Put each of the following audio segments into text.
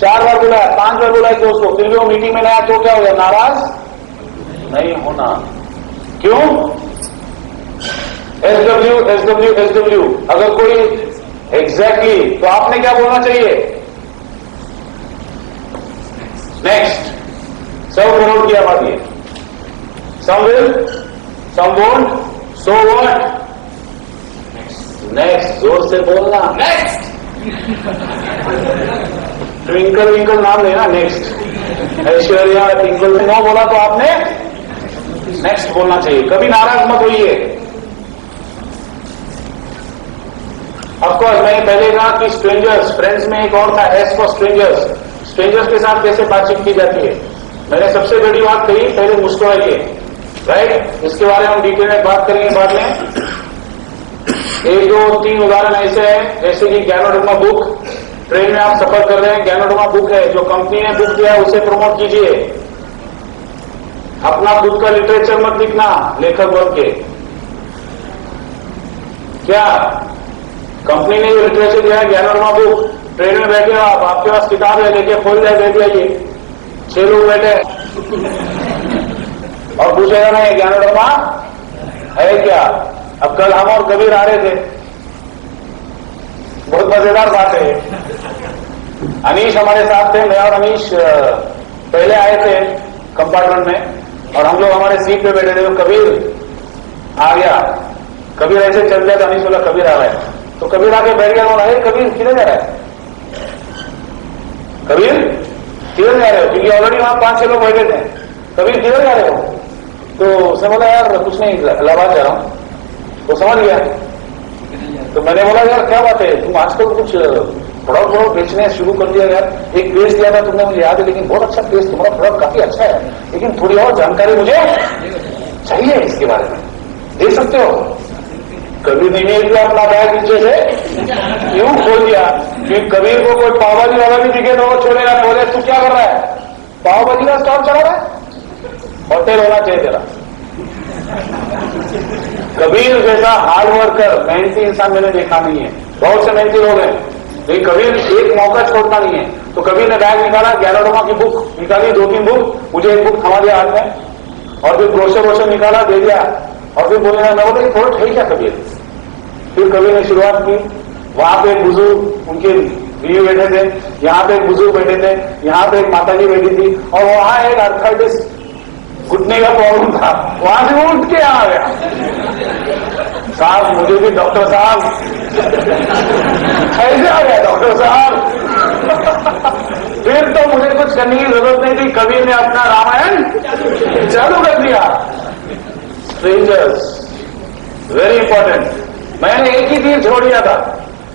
4 बार बुलाया, 5 बार बुलाया दोस्त को, फिर भी वो मीटिंग में नहीं आया तो क्या हो गया? नाराज नहीं होना। क्यों? SW अगर कोई एग्जैक्टली तो आपने क्या बोलना चाहिए? नेक्स्ट। 100 करोड़ की आबादी है, some will, some won't, so what? Next. जोर से बोलना, नेक्स्ट। ट्विंकल विंकल नाम लेना, नेक्स्ट। ऐश्वर्या ट्विंकल नो बोला तो आपने नेक्स्ट बोलना चाहिए। कभी नाराज मत होइए। ऑफकोर्स मैंने पहले कहा कि स्ट्रेंजर्स, फ्रेंड्स में एक और था एस फॉर स्ट्रेंजर्स। स्ट्रेंजर्स के साथ कैसे बातचीत की जाती है, मैंने सबसे बड़ी बात कही, पहले मुस्कुराइए, राइट? इसके बारे में हम डिटेल में बात करेंगे बाद में। 1 2 3 उदाहरण ऐसे हैं, जैसे कि गैनोडर्मा बुक। ट्रेन में आप सफर कर रहे हैं, गैनोडर्मा बुक है, जो कंपनी ने बुक किया है उसे प्रमोट कीजिए। अपना खुद का लिटरेचर मत लिखना लेखक बन के। क्या कंपनी ने जो लिटरेचर दिया है गैनोडर्मा बुक, ट्रेन में बैठे हो आप, आपके पास किताब है, लेके खोल जाए, दे दिया। 6 लोग बैठे और पूछेगा ना ये गैनोडर्मा है क्या? अब कल हम और कबीर आ रहे थे, बहुत मजेदार बात है। अनीश हमारे साथ थे, मैं और अनीश पहले आए थे कंपार्टमेंट में और हम लोग हमारे सीट पे बैठे थे, तो कबीर आ गया। कबीर ऐसे चल गया तो अनीश बोला कबीर आ रहा है, तो कबीर आके बैठ गया। बोला अरे कबीर किधर जा रहा है? कबीर किधर जा रहे हो? क्योंकि ऑलरेडी वहां 5-6 लोग बैठे थे। कबीर किधर जा रहे हो? तो उसने बोला यार कुछ नहीं, इलाहाबाद जा रहा हूं। वो समझ गया। तो मैंने बोला यार क्या बात है, तुम आजकल कुछ प्रोडक्ट बेचने शुरू कर दिया यार। एक पेज दिया था तुमने, मुझे याद है, लेकिन बहुत अच्छा पेज, तुम्हारा प्रोडक्ट काफी अच्छा है, लेकिन थोड़ी और जानकारी मुझे चाहिए इसके बारे में, दे सकते हो? कबीर ने नहीं दिया अपना बैग नीचे से, क्यों खोल दिया? क्योंकि कबीर को कोई पावभाजी वाला भी दिखे तो वो छोड़ेगा। बोले तू क्या कर रहा है? पावभाजी का स्टॉल चला रहा है? होटल होना चाहिए तेरा। कबीर जैसा हार्ड वर्कर, मेहनती इंसान मैंने देखा नहीं है। बहुत से मेहनती लोग हैं, लेकिन कबीर एक मौका छोड़ता नहीं है। तो कबीर ने बैग निकाला, गैनोडर्मा की बुक निकाली, 2-3 बुक, मुझे एक बुक थमा दिया हाथ में, और फिर ब्रोशर निकाला, दे दिया, और फिर बोले मैं बोला थोड़ा है क्या कबीर? फिर कबीर ने शुरुआत की। वहां पे एक बुजुर्ग, उनके बीवी बैठे थे, यहाँ पे एक बुजुर्ग बैठे थे, यहाँ पे एक माताजी बैठी थी, और वहां एक आर्थराइटिस घुटने का प्रॉब्लम था। वहां से वो उठ के आ गया, साहब मुझे भी डॉक्टर साहब ऐसे आ गया, डॉक्टर साहब। फिर तो मुझे कुछ करने की जरूरत नहीं थी, कबीर ने अपना रामायण चालू कर दिया। Strangers very important. मैंने एक ही चीज छोड़ दिया था,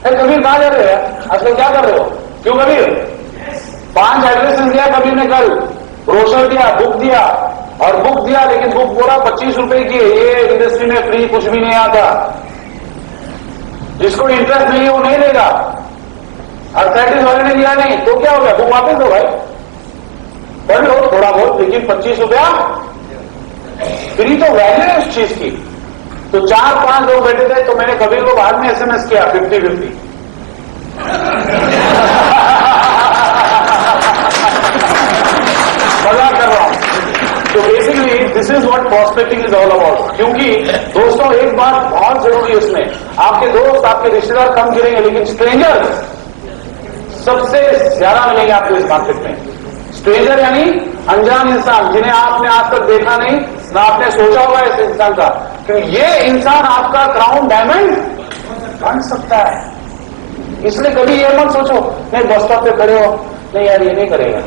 कबीर कहां जा रहे हैं आजकल, क्या कर रहे हो? क्यों कबीर? 5 एड्रेसेस दिया कबीर ने कल, ब्रोशर दिया, बुक दिया, और बुक दिया, लेकिन बुक बोला 25 रुपए की है। ये इंडस्ट्री में फ्री कुछ भी नहीं आता, जिसको इंटरेस्ट नहीं है वो नहीं लेगा। अर्थराइटिस वाले ने दिया नहीं तो क्या हो गया? बुक वापस दो भाई, पढ़ लो थोड़ा बहुत, लेकिन 25 रुपया फ्री तो वैल्यू है उस चीज की। तो 4-5 लोग बैठे थे, तो मैंने कबीर को बाद में SMS किया 50-50। मजाक कर रहा हूं। तो basically this is what prospecting is all about. क्योंकि दोस्तों एक बात बहुत जरूरी है इसमें, आपके दोस्त आपके रिश्तेदार कम गिरेंगे, लेकिन स्ट्रेंजर्स सबसे ज्यादा मिलेंगे आपको इस मार्केट में। स्ट्रेंजर यानी अनजान इंसान, जिन्हें आपने आज तक देखा नहीं, ना आपने सोचा होगा इस इंसान का, क्योंकि ये इंसान आपका क्राउन डायमंड बन सकता है। इसलिए कभी ये मत सोचो नहीं बस स्टॉप पे खड़े हो, नहीं यार ये नहीं करेगा,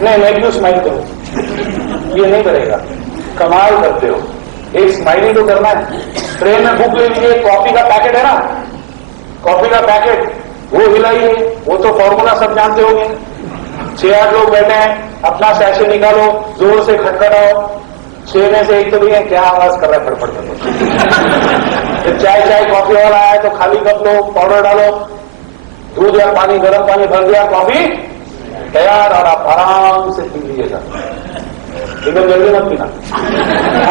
नहीं मैं क्यों स्माइल करूं, ये नहीं करेगा। कमाल करते हो, एक स्माइलिंग तो करना है। ट्रेन में बुक ले लीजिए, कॉफी का पैकेट है ना, कॉफी का पैकेट वो हिलाइए, वो तो फॉर्मूला सब जानते होंगे। 6-8 लोग बैठे हैं, अपना सैशे निकालो, जोर से खटखटाओ। 6 में से एक तो भी है, क्या आवाज कर रहा है फटफट कर। फिर चाय कॉफी वाला आया तो खाली कप लो, पाउडर डालो, दूध या पानी, गर्म पानी भर दिया, कॉफी तैयार, और आप आराम से पी लीजिएगा। एकदम जल्दी मत पीना,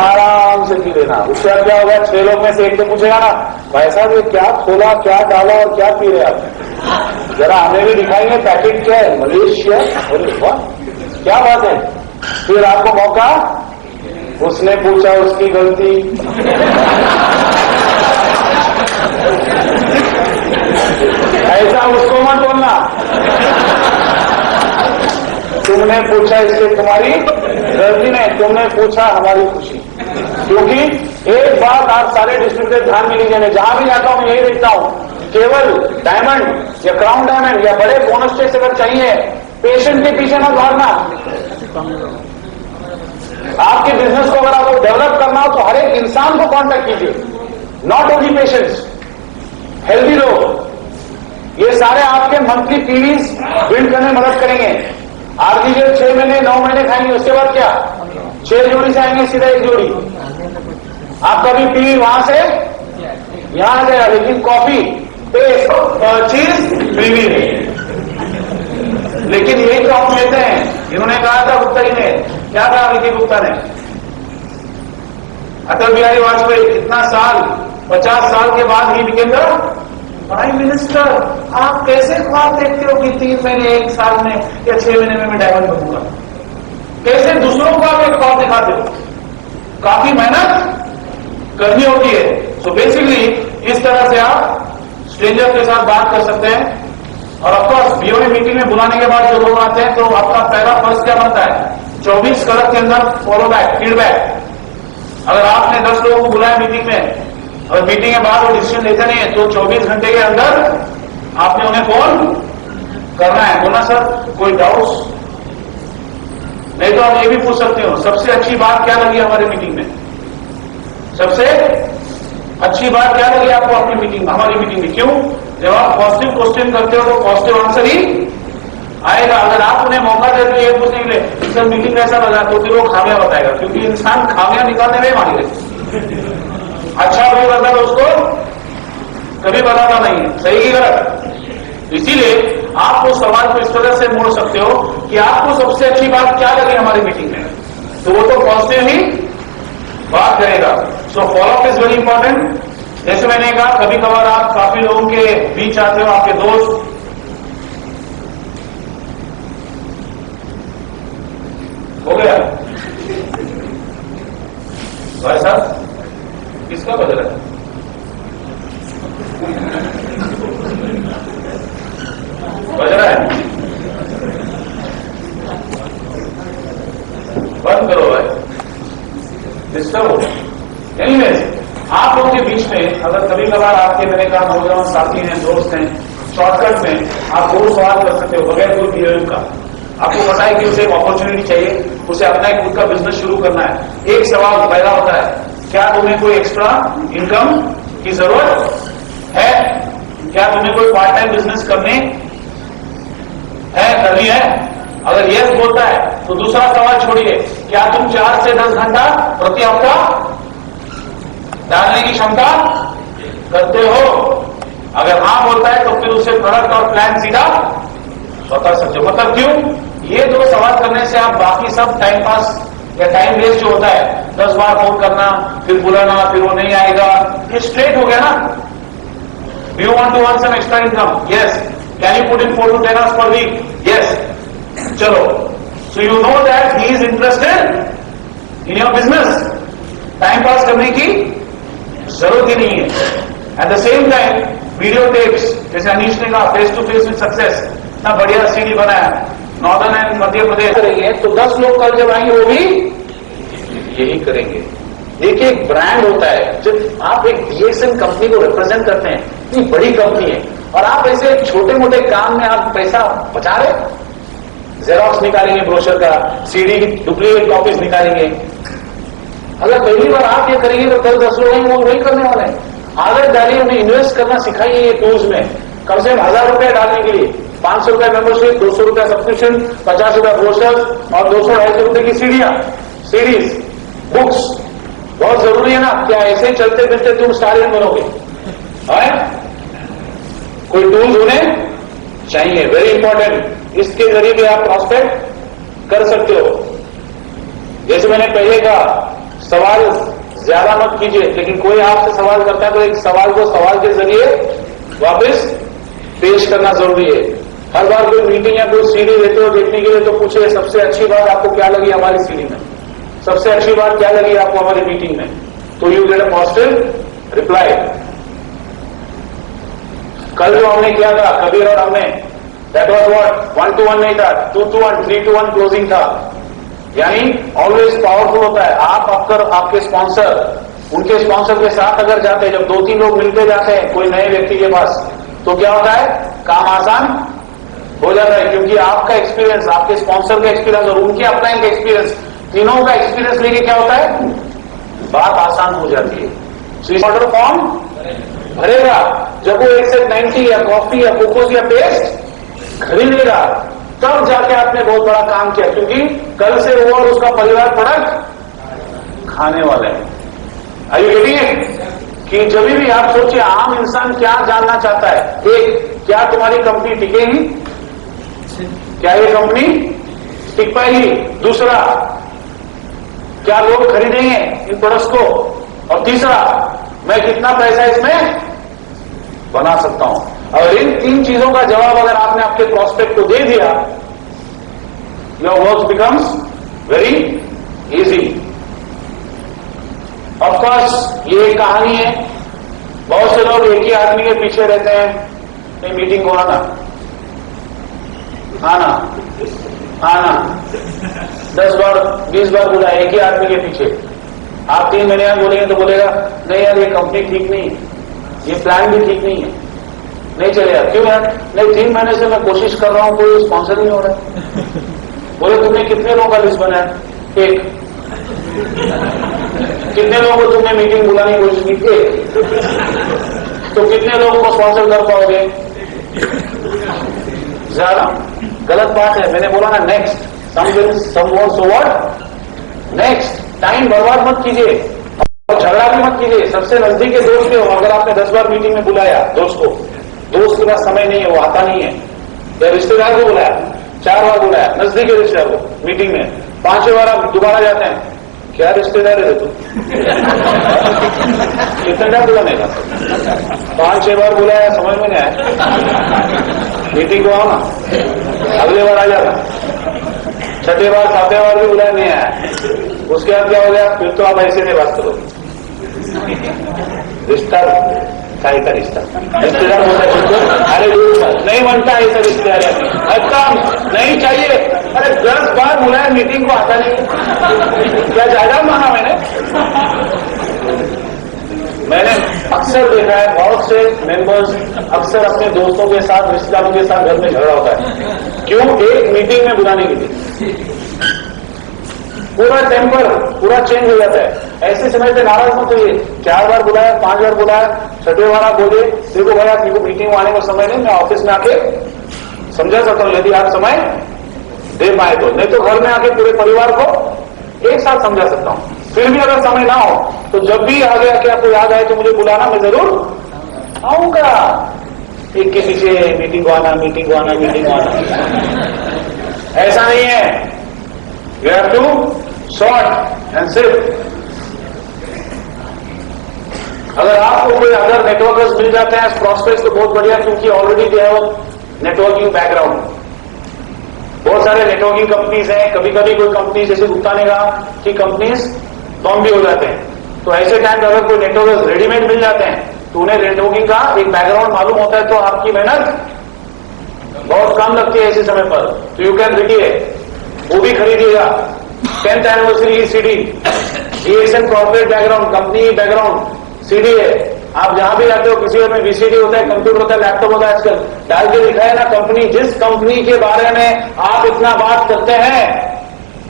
आराम से पी लेना। उससे क्या होगा, 6 लोग में से एक तो पूछेगा ना भाई साहब ये क्या खोला, क्या डाला और क्या पी रहे आप? जरा हमें भी दिखाएंगे पैकेट क्या है, मलेशिया। बोले वाह क्या बात है। फिर आपको मौका, उसने पूछा उसकी गलती। ऐसा उसको मत बोलना, तुमने पूछा इससे तुम्हारी गलती नहीं, तुमने पूछा हमारी खुशी। क्योंकि एक बात आप सारे डिस्ट्रीब्यूटर ध्यान में लीजिए, मैं जहां भी जाता हूं मैं यही देखता हूं, केवल डायमंड या क्राउन डायमंड या बड़े बोनस चेक अगर चाहिए, पेशेंट के पीछे मत भागना। आपके बिजनेस को अगर आपको डेवलप करना हो तो हर एक इंसान को कांटेक्ट कीजिए, नॉट ओनली पेशेंट्स, हेल्दी लोग। ये सारे आपके मंथली पीवीज बिल्ड करने में मदद करेंगे। आप लीजिए 6 महीने 9 महीने खाएंगे, उसके बाद क्या 6 जोड़ी से आएंगे सीधा 1 जोड़ी। आपका भी पीवी वहां से यहां आ जाएगा, लेकिन कॉफी पेस्ट चीज पीवी नहीं। लेकिन यही तो हम लेते हैं। इन्होंने कहा था गुप्ता जी ने, क्या कहा विकी गुप्ता ने, अटल बिहारी वाजपेयी इतना साल 50 साल के बाद ही बिकेम प्राइम मिनिस्टर। आप कैसे ख्वाब देखते हो कि 3 महीने 1 साल में या 6 महीने में मैं डायमंड बनूंगा? कैसे दूसरों को आप एक ख्वाब दिखाते हो? काफी मेहनत करनी होती है। सो बेसिकली इस तरह से आप स्ट्रेंजर के साथ बात कर सकते हैं। और ऑफकोर्स बीओए मीटिंग में बुलाने के बाद जो लोग आते हैं तो आपका पहला फर्ज क्या बनता है, 24 कलक के अंदर फॉलो बैक, फीडबैक। अगर आपने 10 लोगों को बुलाया मीटिंग में और मीटिंग के बाद वो डिसीजन लेते नहीं है तो 24 घंटे के अंदर आपने उन्हें फोन करना है, बोलना सर कोई डाउट्स, नहीं तो आप ये भी पूछ सकते हो सबसे अच्छी बात क्या लगी हमारी मीटिंग में, सबसे अच्छी बात क्या लगी आपको अपनी मीटिंग में, हमारी मीटिंग में। क्यों? जब आप पॉजिटिव क्वेश्चन करते हो तो पॉजिटिव आंसर ही आएगा। अगर आप उन्हें मौका देते ये पूछने के लिए सर मीटिंग कैसा लगा, तो फिर वो खामियां बताएगा, क्योंकि इंसान खामियां निकालने में माहिर है। अच्छा भी बता तो उसको कभी बताता नहीं है, सही की गलत। इसीलिए आप उस सवाल को इस तरह से मोड़ सकते हो कि आपको सबसे अच्छी बात क्या लगी हमारी मीटिंग में, तो वो तो पॉजिटिव ही बात करेगा। सो फॉलोअप इज वेरी इंपॉर्टेंट। जैसे मैंने कहा कभी कभार आप काफी लोगों के बीच आते हो, आपके दोस्त, हो गया भाई साहब किसका बदल है? बज रहा है, बंद करो भाई, डिस्टर्ब हो। एनीवेज आप लोगों के बीच में अगर कभी कभार आपके, मैंने कहा नौजवान साथी हैं, दोस्त हैं, शॉर्टकट में आप 2 सवाल कर सकते हो बगैर कोई बीओएम का। आपको पता है कि उसे एक अपॉर्चुनिटी चाहिए, उसे अपना एक खुद का बिजनेस शुरू करना है। एक सवाल पैदा होता है, क्या तुम्हें कोई एक्स्ट्रा इनकम की जरूरत है? क्या तुम्हें कोई पार्ट टाइम बिजनेस करनी है? अगर यस बोलता है तो दूसरा सवाल छोड़िए, क्या तुम 4 से 10 घंटा प्रति हफ्ता डालने की क्षमता करते हो? अगर हाँ बोलता है तो फिर उसे प्रोडक्ट और प्लान सीधा बता सकते हो। मतलब क्यों? ये 2 सवाल करने से आप बाकी सब टाइम पास या टाइम वेस्ट जो होता है, 10 बार फोन करना, फिर बुलाना, फिर वो नहीं आएगा, ये स्ट्रेट हो गया ना। Do you want to earn some extra income? Yes. Can you put in 4 to 10 hours per week? Yes. चलो, so you know that he is interested in your business. Time pass करने की जरूरत ही नहीं है। At the same time video tapes, जैसे अनीश ने कहा face to face with success, इतना बढ़िया सीडी बनाया, नॉर्दर्न एंड मध्य प्रदेश करेंगे तो 10 लोग कल जब आएंगे वो भी यही करेंगे। देखिए एक ब्रांड होता है, जब आप एक डीएक्सएन कंपनी को रिप्रेजेंट करते हैं, इतनी बड़ी कंपनी है और आप ऐसे छोटे मोटे काम में आप पैसा बचा रहे, जेरॉक्स निकालेंगे ब्रोशर का, सीडी की डुप्लीकेट कॉपीज निकालेंगे। अगर पहली बार आप ये करेंगे तो कल 10 लोग वो वही करने वाले हैं। आदत डालिए, उन्हें इन्वेस्ट करना सिखाइए ये टूल्स में, कम से कम 1000 रुपए डालने के लिए 500 रुपए मेंबरशिप, 200 रुपए सब्सक्रिप्शन, 50 रुपए ब्रोशर्स और 200-250 रुपए की सीरीज, बुक्स। बहुत जरूरी है ना, क्या ऐसे ही चलते फिरते तुम स्टार बनोगे? कोई टूल्स होने चाहिए, वेरी इंपॉर्टेंट। इसके जरिए भी आप प्रॉस्पेक्ट कर सकते हो। जैसे मैंने पहले कहा, सवाल ज्यादा मत कीजिए, लेकिन कोई आपसे सवाल करता है तो एक सवाल को सवाल के जरिए वापस पेश करना जरूरी है। हर बार कोई मीटिंग या कोई सीडी देते हो देखने के लिए तो पूछे सबसे अच्छी बात आपको क्या लगी हमारी सीडी में, सबसे अच्छी बात क्या लगी आपको हमारी मीटिंग में, तो you get a positive reply. कल जो हमने किया था कबीर और हमने, दैट वाज व्हाट 1-to-1 नहीं था, 2-to-1, 3-to-1 क्लोजिंग था। यानी ऑलवेज पावरफुल होता है। आप आपके स्पॉन्सर, उनके स्पॉन्सर के साथ अगर जाते हैं, जब 2-3 लोग मिलकर जाते हैं कोई नए व्यक्ति के पास, तो क्या होता है, काम आसान हो जाता है। क्योंकि आपका एक्सपीरियंस, आपके स्पॉन्सर का एक्सपीरियंस और उनके अपलाइन का एक्सपीरियंस, तीनों का एक्सपीरियंस लेके क्या होता है, बात आसान हो जाती है। ऑर्डर फॉर्म भरेगा, जब वो 190 या कॉफी या कोकोस या पेस्ट खरीदेगा, तब जाके आपने बहुत बड़ा काम किया। क्योंकि कल से वो और उसका परिवार प्रोडक्ट खाने वाले हैं। Are you getting it? कि जब भी आप सोचिए, आम इंसान क्या जानना चाहता है, एक, क्या तुम्हारी कंपनी टिकेगी, क्या ये कंपनी टिक पाएगी, दूसरा क्या लोग खरीदेंगे इन प्रोडक्ट्स को, और तीसरा मैं कितना पैसा इसमें बना सकता हूं। अगर इन 3 चीजों का जवाब अगर आपने आपके प्रोस्पेक्ट को दे दिया, your work becomes very easy. Of course ये एक कहानी है, बहुत से लोग एक ही आदमी के पीछे रहते हैं, नहीं मीटिंग को आना आना आना, 10 बार 20 बार बोला एक ही आदमी के पीछे। आप 3 महीने में बोलेंगे तो बोलेगा नहीं यार ये कंपनी ठीक नहीं है, ये प्लान भी ठीक नहीं है, नहीं चलेगा। क्यों यार, नहीं 3 महीने से मैं कोशिश कर रहा हूं, कोई स्पॉन्सर नहीं हो रहा है। बोले तुमने कितने लोगों का लिस्ट बनाया, एक। कितने लोगों को तुमने मीटिंग बुलाने की कोशिश की, एक। तो कितने लोगों को स्पॉन्सर कर पाओगे, ज्यादा। गलत बात है, मैंने बोला ना next, so what next. Time बर्बाद मत कीजिए और झगड़ा भी मत कीजिए। सबसे नजदीक के दोस्त के हो, अगर आपने 10 बार मीटिंग में बुलाया दोस्त को, दोस्त के पास समय नहीं है, वो आता नहीं है, या रिश्तेदार को बुलाया 4 बार बुलाया, नजदीक के रिश्तेदार को मीटिंग में, 5वें बार आप दोबारा जाते हैं, क्या रिश्तेदार है तू, कितने टाइम बुलाने का, 5-6 बार बुलाया, समझ में नहीं आया, मीटिंग को आओ ना, अगले बार आ जाना। 6ठे बार 7वें बार भी बुलाया, नहीं आया। उसके बाद क्या हो गया, फिर तो आप ऐसे नहीं बात करो। रिश्ता काय का रिश्ता, रिश्तेदार होता है, अरे नहीं बनता ऐसा रिश्तेदार, एकदम नहीं चाहिए। अरे 10 बार बुलाया, मीटिंग को आता नहीं, क्या ज्यादा माना मैंने अक्सर देखा है, बहुत से मेंबर्स अक्सर अपने दोस्तों के साथ, रिश्तेदारों के साथ घर में झगड़ा होता है। क्यों, एक मीटिंग में बुलाने के लिए पूरा टेम्पर पूरा चेंज हो जाता है। ऐसे समय पे नाराज मत होइए, 4 बार बुलाया, 5 बार बुलाया, 6ठे बार आप बोले देखो भैया आपको मीटिंग आने का समय नहीं, मैं ऑफिस में आके समझा सकता हूं यदि आप समय दे पाए तो, नहीं तो घर में आके पूरे परिवार को एक साथ समझा सकता हूं। फिर भी अगर समय ना हो तो जब भी आ गया कि आपको याद आए तो मुझे बुलाना, मैं जरूर आऊंगा। एक के पीछे मीटिंग को आना, मीटिंग को आना, मीटिंग को आना, ऐसा नहीं है। You have to sort and sit. अगर आपको कोई अदर नेटवर्कर्स मिल जाते हैं प्रॉस्पेक्ट्स तो बहुत बढ़िया, क्योंकि already they have networking background. बहुत सारे नेटवर्किंग कंपनीज हैं, कभी कभी कोई कंपनी जैसे गुप्ता ने कहा कि कंपनीज बम भी हो जाते हैं, तो ऐसे टाइम अगर कोई नेटवर्कर्स रेडीमेड मिल जाते हैं तो उन्हें नेटवर्किंग का एक बैकग्राउंड मालूम होता है, तो आपकी मेहनत बहुत कम लगती है ऐसे समय पर। तो यू कैन देखिए, वो भी खरीदिएगा। 10th एनिवर्सरी की CD, GSM corporate background, company background CD है। आप जहां भी जाते हो, किसी और में वीसीडी होता है, कंप्यूटर होता है, लैपटॉप होता है, आजकल डाल के दिखा है ना कंपनी, जिस कंपनी के बारे में आप इतना बात करते हैं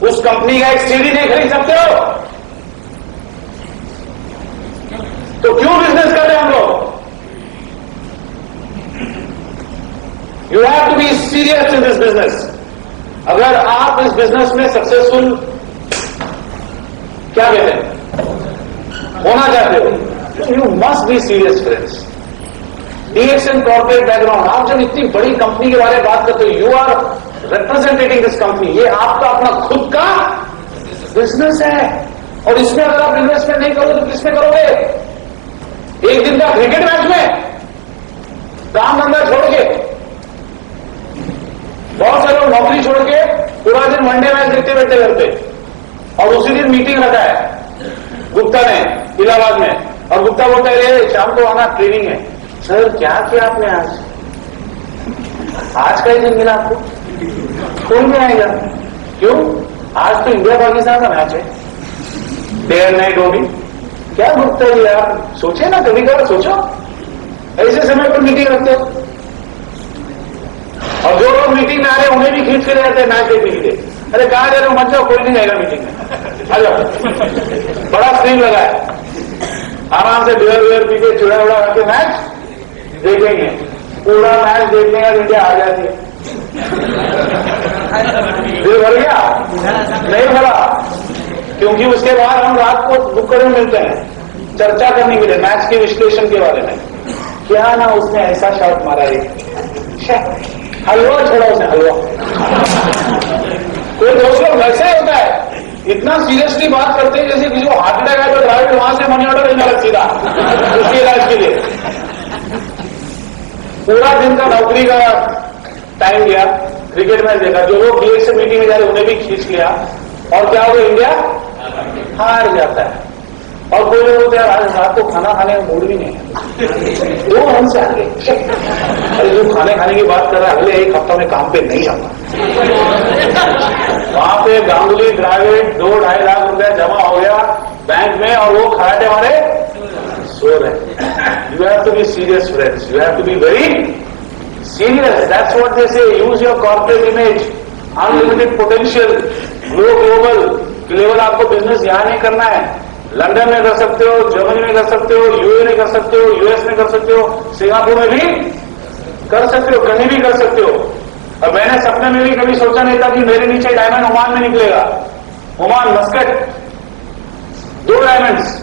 उस कंपनी का एक सीडी नहीं खरीद सकते हो, तो क्यों बिजनेस कर रहे हैं हम लोग? You have to be serious in this business. अगर आप इस बिजनेस में सक्सेसफुल क्या कहते हैं होना चाहते हो, you must be serious friends. DXN corporate background, आप जब इतनी बड़ी कंपनी के बारे में बात करते हो, you are representating this company, ये आपका अपना खुद का बिजनेस है, और इसमें अगर आप इन्वेस्टमेंट नहीं करोगे तो किसमें करोगे? एक दिन का क्रिकेट मैच में काम धंधा छोड़ के, बहुत से लोग नौकरी छोड़ के पूरा दिन वनडे मैच देखते बैठे घर पे, और उसी दिन मीटिंग रखा है गुप्ता ने इलाहाबाद में, और गुप्ता बोलता है शाम को आना, ट्रेनिंग है। सर क्या किया आपने आज का ही दिन मिला आपको, कोई नहीं आएगा। क्यों? आज तो इंडिया पाकिस्तान का मैच है, डे एंड नाइट होगी। क्या गुप्ता जी आप सोचे ना, कभी कभार सोचो, ऐसे समय पर मीटिंग रखते हो। और जो लोग मीटिंग में आ रहे हैं उन्हें भी खींच के ले जाते हैं मैच देखने के लिए। अरे कहां जा रहे हो, मत जाओ, कोई नहीं जाएगा मीटिंग में, आ जाओ। बड़ा स्क्रीन लगा है, आराम से बियर बियर पी के चूड़ा उड़ा करके मैच देखेंगे। पूरा मैच देखने का इंडिया आ जाती है। दिल भर गया? नहीं भरा, क्योंकि उसके बाद हम रात को बुकड़ में मिलते हैं चर्चा करने के लिए मैच के विश्लेषण के बारे में। क्या ना उसने ऐसा शॉट मारा है, हलवा छोड़ा उसने, हलवा। कोई दोस्त लोग वैसा ही होता है, इतना सीरियसली बात करते हैं जैसे किसी को हार्ट अटैक आया तो ड्राइवर वहां से मनी ऑर्डर लेना लग सीधा उसके इलाज के लिए। पूरा दिन का नौकरी का टाइम गया, क्रिकेट मैच देखा, जो लोग डीएक्स से मीटिंग में जा रहे उन्हें भी खींच लिया, और क्या हो गया, इंडिया हार जाता है। और कोई लोग बोलते हैं आज रात को खाना खाने का मूड भी नहीं है, 2 रन से हार गए। अरे जो खाने खाने की बात कर रहा है, अगले 1 हफ्ता में काम पे नहीं आता। वहां पे गांगुली द्रविड़ 2-2.5 लाख रुपया जमा हो गया बैंक में, और वो खराटे वाले सो रहे। You have to be serious friends, you have to be very serious. That's what they say, use your corporate image, unlimited potential, grow global level. आपको बिजनेस यहां नहीं करना है, लंदन में कर सकते हो, जर्मनी में कर सकते हो, यूए में कर सकते हो, यूएस में कर सकते हो, सिंगापुर में भी कर सकते हो, कहीं भी कर सकते हो। और मैंने सपने में भी कभी सोचा नहीं था कि मेरे नीचे डायमंड ओमान में निकलेगा। ओमान, मस्कट, 2 डायमंड्स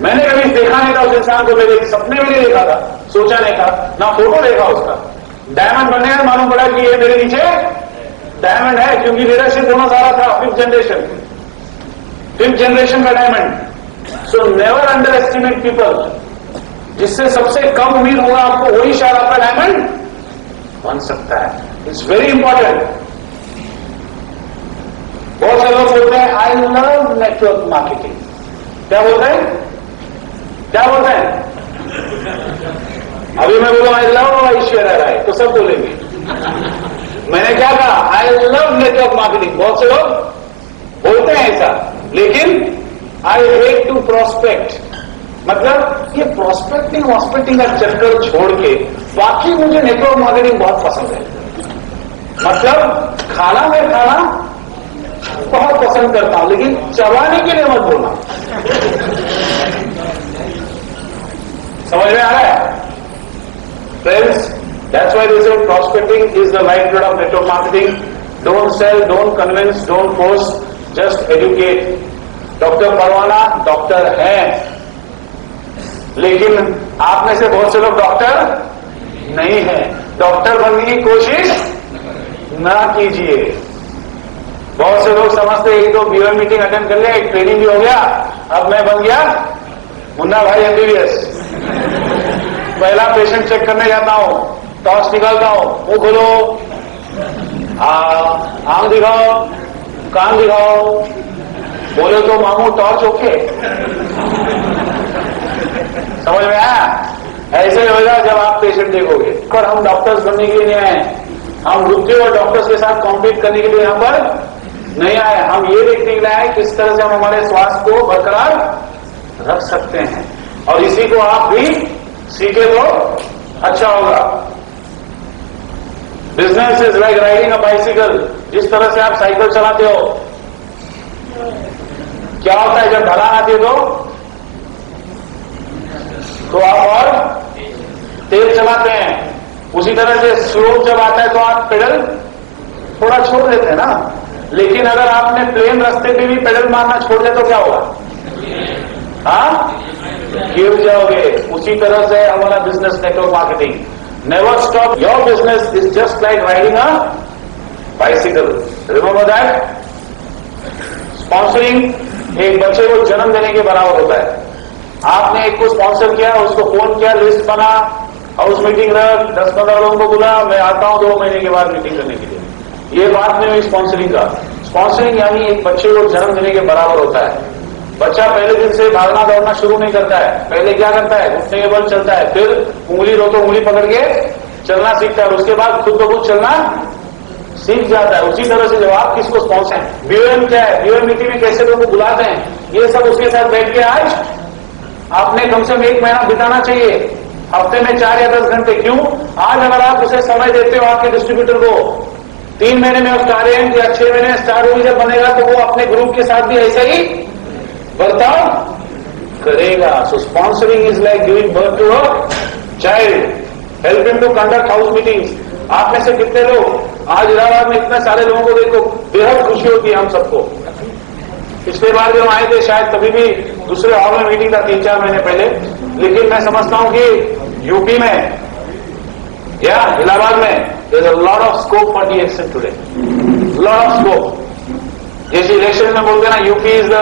मैंने कभी देखा नहीं था उस इंसान को, मेरे सपने में नहीं देखा था, सोचा नहीं था, ना फोटो देखा उसका। डायमंड बनने का मालूम पड़ा कि ये मेरे नीचे डायमंड है, क्योंकि लीडरशिप होना सारा था, 5th जनरेशन का diamond. So never under estimate people. जिससे सबसे कम उम्मीद होगा आपको, वही शायद आपका डायमंड बन सकता है। It's very important. बहुत से लोग बोलते हैं आई लव नेटवर्क मार्केटिंग। क्या बोलते हैं, क्या बोलते हैं? अभी मैं बोलूं आई लव ऐश्वर्या राय तो सब बोलेंगे। मैंने क्या कहा, आई लव नेटवर्क मार्केटिंग। बहुत से लोग बोलते हैं ऐसा, लेकिन आई हेट टू प्रोस्पेक्ट। मतलब ये प्रोस्पेक्टिंग वॉस्पेक्टिंग का चक्कर छोड़ के बाकी मुझे नेटवर्क मार्केटिंग बहुत पसंद है। मतलब खाना मैं खाना बहुत पसंद करता हूं, लेकिन चबाने के लिए मत बोलना। समझ में आ रहा है friends? That's why they say prospecting is the lifeblood of network marketing. Don't sell, don't convince, don't force, just educate. Doctor Parwana doctor हैं, लेकिन आप में से बहुत से लोग डॉक्टर नहीं है। डॉक्टर बनने की कोशिश ना कीजिए। बहुत से लोग समझते हैं 1-2 बीओ मीटिंग अटेंड कर लिया, एक ट्रेनिंग भी हो गया, अब मैं बन गया मुन्ना भाई एमबीबीएस। पहला पेशेंट चेक करने जाता हूं, टॉर्च निकालता हूं, मुंह खोलो, आंख दिखाओ, कान दिखाओ, बोले तो मामू टॉर्च ओके। समझ में आया? ऐसे होगा जब आप पेशेंट देखोगे। पर हम डॉक्टर्स बनने के लिए नहीं आए, हम मृत्यु और डॉक्टर्स के साथ कॉम्पीट करने के लिए यहां पर नहीं आए। हम ये देखने के लिए आए किस तरह से हम हमारे स्वास्थ्य को बरकरार रख सकते हैं, और इसी को आप भी सीखे तो अच्छा होगा। Business is like riding a bicycle. जिस तरह से आप साइकिल चलाते हो, क्या होता है जब ढलान आती है तो आप और तेज चलाते हैं। उसी तरह से स्लोप जब आता है तो आप पेडल थोड़ा छोड़ देते हैं ना। लेकिन अगर आपने प्लेन रास्ते पे भी पेडल मारना छोड़ दिया तो क्या होगा? हाँ, गिर जाओगे। उसी तरह से हमारा business network marketing, never stop your business is just like riding a bicycle. Remember that. Sponsoring एक बच्चे को जन्म देने के बराबर होता है। आपने एक को स्पॉन्सर किया, उसको फोन किया, लिस्ट बना, हाउस मीटिंग रख, 10-15 लोगों को बुला, मैं आता हूं 2 महीने के बाद मीटिंग करने के लिए। ये बात नहीं हुई स्पॉन्सरिंग का। स्पॉन्सरिंग यानी एक बच्चे को जन्म देने के बराबर होता है। बच्चा पहले दिन से भागना दौड़ना शुरू नहीं करता है। पहले क्या करता है, घुटने के बल चलता है, फिर उंगली रो तो उंगली पकड़ के चलना सीखता है, उसके बाद खुद ब खुद चलना सीख जाता है। उसी तरह से जब आप किसको स्पॉन्सर हैं, बीओएम क्या है, बीओएम मीटिंग में कैसे लोगों को बुलाते हैं, ये सब उसके साथ बैठ के आज आपने कम से कम 1 महीना बिताना चाहिए, हफ्ते में 4 या 10 घंटे। क्यों? आज अगर आप उसे समय देते हो आपके डिस्ट्रीब्यूटर को, 3 महीने में स्टार एम या 6 महीने स्टार ओवी जब बनेगा तो वो अपने ग्रुप के साथ भी ऐसा ही बर्ताव करेगा। So sponsoring is like giving birth to a child, help him to conduct house meetings. आप में से कितने लोग आज इलाहाबाद में इतने सारे लोगों को देखो, बेहद खुशी होती है हम सबको। पिछले बार जब आए थे शायद तभी भी दूसरे हॉल में मीटिंग था 3-4 महीने पहले, लेकिन मैं समझता हूं कि यूपी में या इलाहाबाद में there is a lot of scope for the action today, lot of scope. जैसे इलेक्शन में बोलते ना UP is the